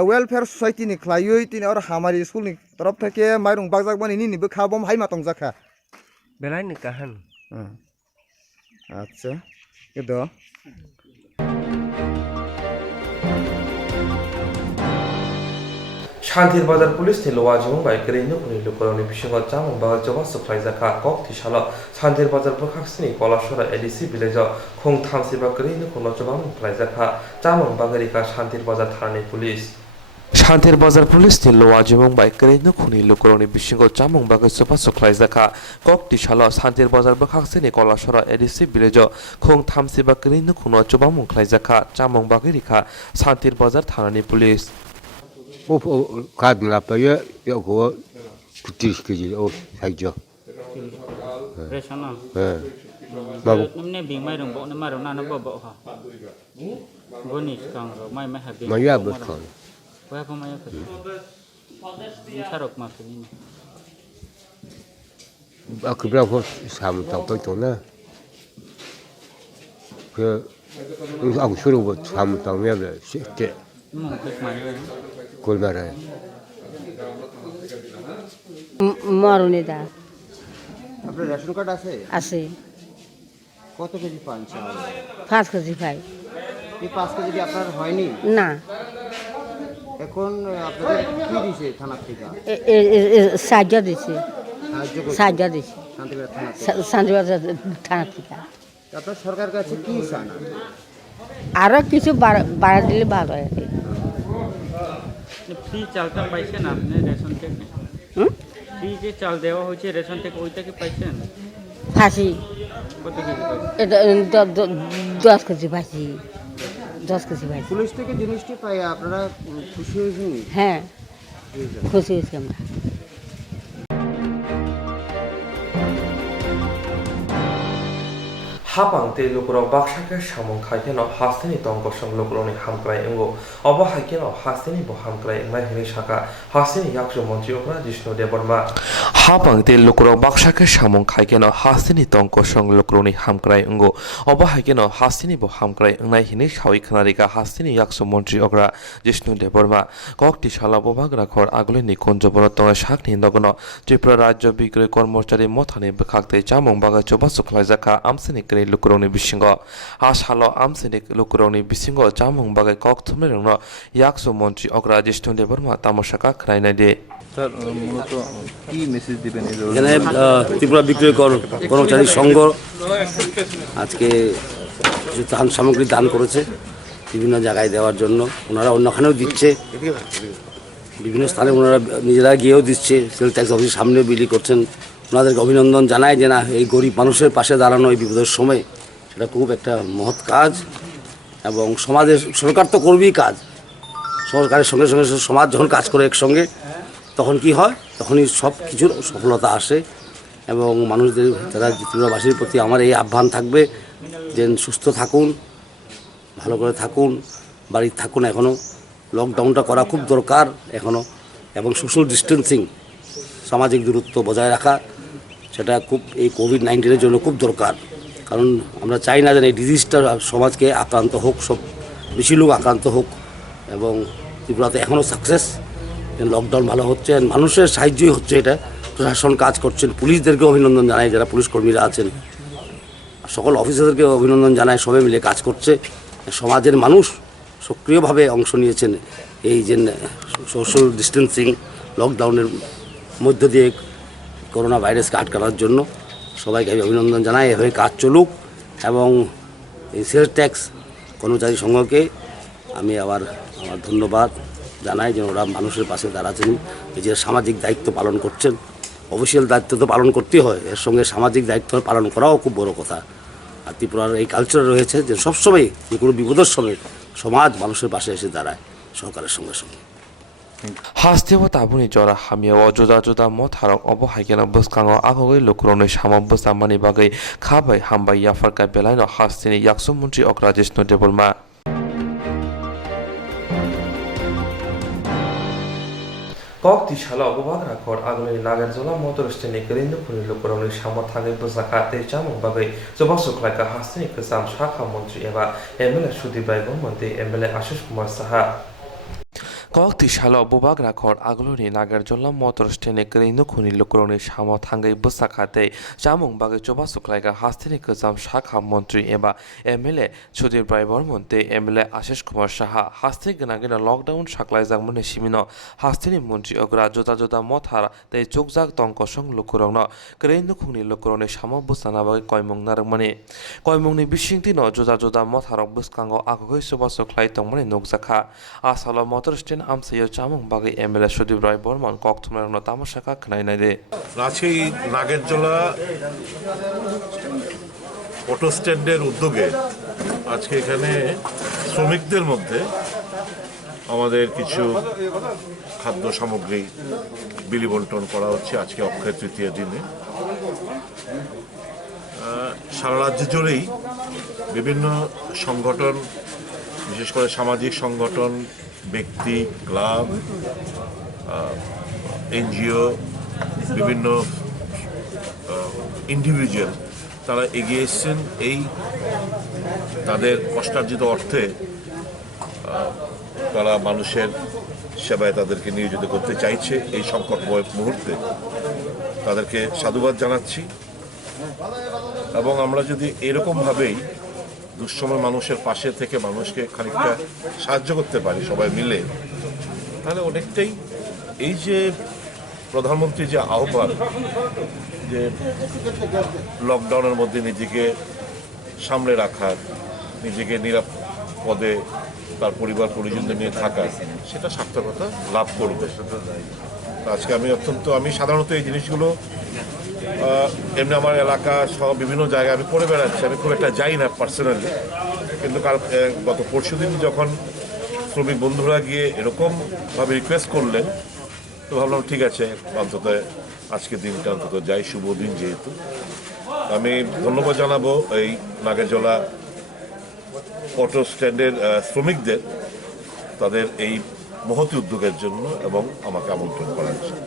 welfare society ni khlaioi tini or hamari school ni taraf theke mairung bagjak bani ni bo kha bom hai ma tongjaka বেলাই নি কাহান আচ্ছা এদো শান্তির বাজার police নি লোয়া জং by গ্রেইনো পুনি লোকরনি বিশঙ্গ জামং বাগাল জবা সুফ্রাই জাখা কক থিসাল শান্তির বাজার বখাকসিনি কলাসরা এডিসি ভিলেজ খং থামসিবা গ্রেইনো কোন জবা মুফ্রাই জাখা জামং বাগারিকা শান্তির বাজার থানানি পুলিশ শান্তির বাজার পুলিশ নি লোয়া জং বাই গ্রেইনো খুনি লোকরনি বিশঙ্গ জামং বাগাল জবা সুফ্রাই জাখা কক থিসাল শান্তির বাজার বখাকসিনি কলাসরা এডিসি ভিলেজ খং থামসিবা গ্রেইনো কোন জবা মুফ্রাই জাখা জামং বাগারিকা শান্তির বাজার থানানি police Kadın lapaya yok o kutuş kecil o sayca. Resana. Babu. Namne bing mai rong bo na ma rong na na bo bo ha. Goni kang ro mai ha bing. Maya betul. Wa ko mai ka. Sarok ma kini. Aku berapa sama tahu tu na. Ke aku suruh buat sama tahu ni ada sikit. Mungkin mai. Kolmara. মরণিদা আপনার ration card আছে আছে কত KG পান চাল 5 KG পাই এই 5 KG কি আপনার হয়নি না এখন আপনাদের কি দিছে থানা থেকে সাহায্য দিছে সাহায্য দিছে শান্তিবাজার থানা থেকে আপনার সরকার কাছে কি চান আরো কিছু বাড়া দিলে ভালো হয় ফ্রি চালটা পাইছেন আপনি রেশন থেকে ফ্রি যে চাল দেওয়া হয়েছে রেশন থেকে ওইটা কি পাইছেন ফাঁসি কত কেজি পাইছেন এটা 10 কেজি ফাঁসি 10 কেজি ফাঁসি পুলিশ থেকে জিনিসটি পাই আপনারা খুশি হয়েছেন হ্যাঁ খুশি হয়েছি আমরা হাপাং তে লোকরক বাক্সাকে সামং খাইকেন হাসিনি তঙ্ক সং লোকরনি হামক্রাই এঙ্গো অব হাইকেন হাসিনি ব হামক্রাই এংলাই হিনি শাখা হাসিনি ইয়াকজু মন্ত্রী অপরা জিষ্ণু দেববর্মা হাপাং তে লোকরক বাক্সাকে সামং খাইকেন হাসিনি তঙ্ক সং লোকরনি হামক্রাই এঙ্গো অব হাইকেন হাসিনি ব হামক্রাই এংলাই হিনি সাউই খানারিকা হাসিনি ইয়াকজু মন্ত্রী অপরা জিষ্ণু দেববর্মা ককটি শালা বভাগ রাখর আগলিনি কঞ্জবন তং শাকনি নগন ত্রিপুরা রাজ্য বিক্রয় কর্মচারী মথানি বখাকতে জামং বাগা চবা সুখলাই জাখা আমসিনি lukuroni bisingo ashalo amsenik lukuroni bisingo jamung bagai koktwma rongno yakso montri ogra jishnu deborma tamoshaka khrainai de sir মূলত কি মেসেজ দিবেন এখানে ত্রিপুরা বিক্রয় কর্মচারী সংঘ আজকে কিছু ত্রাণ সামগ্রী দান করেছে বিভিন্ন জায়গায় দেওয়ার জন্য। ওনারা অন্যখানেও দিচ্ছে, বিভিন্ন স্থানে ওনারা নিজেরা গিয়েও দিচ্ছে, সেল ট্যাক্স অফিসের সামনেও বিলি করছেন। ওনাদেরকে অভিনন্দন জানায় যে না, এই গরিব মানুষের পাশে দাঁড়ানো এই বিপদের সময় সেটা খুব একটা মহৎ কাজ। এবং সমাজের সরকার তো করবেই কাজ, সরকারের সঙ্গে সঙ্গে সমাজ যখন কাজ করে একসঙ্গে তখন কি হয়, তখনই সব কিছুর সফলতা আসে। এবং মানুষদের যারা ত্রিপুরাবাসীর প্রতি আমার এই আহ্বান থাকবে যে সুস্থ থাকুন, ভালো করে থাকুন, বাড়িতে থাকুন। এখনও লকডাউনটা করা খুব দরকার এখনও, এবং সোশ্যাল ডিস্টেন্সিং, সামাজিক দূরত্ব বজায় রাখা, সেটা খুব এই কোভিড-19 জন্য খুব দরকার। কারণ আমরা চাই না যেন এই ডিজিজটা সমাজকে আক্রান্ত হোক, সব বেশি লোক আক্রান্ত হোক। এবং ত্রিপুরাতে এখনও সাকসেস, লকডাউন ভালো হচ্ছে, মানুষের সাহায্যই হচ্ছে। এটা প্রশাসন কাজ করছেন, পুলিশদেরকে অভিনন্দন জানাই, যারা পুলিশ কর্মীরা আছেন, সকল অফিসারদেরকে অভিনন্দন জানাই, সবাই মিলে কাজ করছে। সমাজের মানুষ সক্রিয়ভাবে অংশ নিয়েছেন এই যে সোশ্যাল ডিস্টেন্সিং লকডাউনের মধ্য দিয়ে করোনা ভাইরাসকে আটকানোর জন্য। সবাইকে আমি অভিনন্দন জানাই, এভাবে কাজ চলুক। এবং এই সেল ট্যাক্স কর্মচারী সংঘকে আমি আবার আমার ধন্যবাদ জানাই যে ওরা মানুষের পাশে দাঁড়াচ্ছেন, নিজের সামাজিক দায়িত্ব পালন করছেন। অফিসিয়াল দায়িত্ব তো পালন করতেই হয়, এর সঙ্গে সামাজিক দায়িত্ব পালন করাও খুব বড় কথা। আর ত্রিপুরার এই কালচার রয়েছে যে সবসময় যে কোনো বিপদের সময় সমাজ মানুষের পাশে এসে দাঁড়ায় সরকারের সঙ্গে সঙ্গে। হাস্তেও তাবুনি জরা হামিয়াও জোদা জোদা মথারক অবহাইকেনা বসকাঙাव আগৈ লুকুরনি সামা বসামানি বাগৈ খাবাই হামবাই ইয়াফারকা বেলাইनो हास्तिनि याक्सु मन्त्रि अग्राजेश Debbarma Kokti shala obubak rakor agni nagarjola motor steni kerindu puni lukuroni sama thangai bosaka te chamung bagai joba suklaka hastini kesam shakha mantri eba MLA Sudip Rai Bormonte MLA Ashish Kumar Saha Kokti shala obubak rakor agloni nagarjola motor steni kerindu khuni lukuroni sama thangai bosaka te chamung bagai joba suklaka hastini kesam shakha mantri eba MLA Sudip Rai Bormonte MLA Ashish Kumar Saha hasti gana lockdown shaklai jangmani simino hastini mantri অগ্রা জোদা জোদা মথার তাই চোখজাক তংকসং লুকুরং করেন্দু খুংনি লুকুরংনি সামো বুসানাবাগৈ কয়মং নারংমানি কয়মংনি বিসিংতি ন জোদা জোদা মথারক বুসকাঙ্গ আগৈ সুবাসক লাই তংমানি নকজাখা আসাল মটর stand আমসাইও চামং বাগৈ MLA Sudip Roy Barman কক্তমার তামাশাকা খনাইনাইদে আজকে Nagerjala auto স্ট্যান্ডের উদ্যোগে আজকে এখানে শ্রমিকদের মধ্যে আমাদের কিছু খাদ্য সামগ্রী বিলি বন্টন করা হচ্ছে আজকে অক্ষয় তৃতীয় দিনে। সারা রাজ্য জুড়েই বিভিন্ন সংগঠন, বিশেষ করে সামাজিক সংগঠন, ব্যক্তি, ক্লাব, এনজিও, বিভিন্ন ইন্ডিভিজুয়াল তারা এগিয়ে এসছেন এই তাদের কষ্টার্জিত অর্থে তারা মানুষের সেবায় তাদেরকে নিয়োজিত করতে চাইছে। এই সংকটময় মুহূর্তে তাদেরকে সাধুবাদ জানাচ্ছি। এবং আমরা যদি এরকমভাবেই দুঃসময় মানুষের পাশে থেকে মানুষকে খানিকটা সাহায্য করতে পারি সবাই মিলে, তাহলে অনেকটাই এই যে প্রধানমন্ত্রী যে আহ্বান যে লকডাউনের মধ্যে নিজেকে সামলে রাখার, নিজেকে নিরাপদে তার পরিবার পরিজনদের নিয়ে থাকা, সেটা সার্থকতা লাভ করবে। আজকে আমি সাধারণত এই জিনিসগুলো এমনি আমার এলাকা সহ বিভিন্ন জায়গায় আমি করে বেড়াচ্ছি, আমি খুব একটা যাই না পার্সোনালি, কিন্তু গত পরশুদিন যখন শ্রমিক বন্ধুরা গিয়ে এরকমভাবে রিকোয়েস্ট করলেন, তো ভাবলাম ঠিক আছে, অন্তত আজকের দিনটা অন্তত যাই, শুভ দিন যেহেতু। আমি ধন্যবাদ জানাবো এই নাগেরজলা অটো স্ট্যান্ডের শ্রমিকদের তাদের এই মহতি উদ্যোগের জন্য এবং আমাকে আমন্ত্রণ করার জন্য।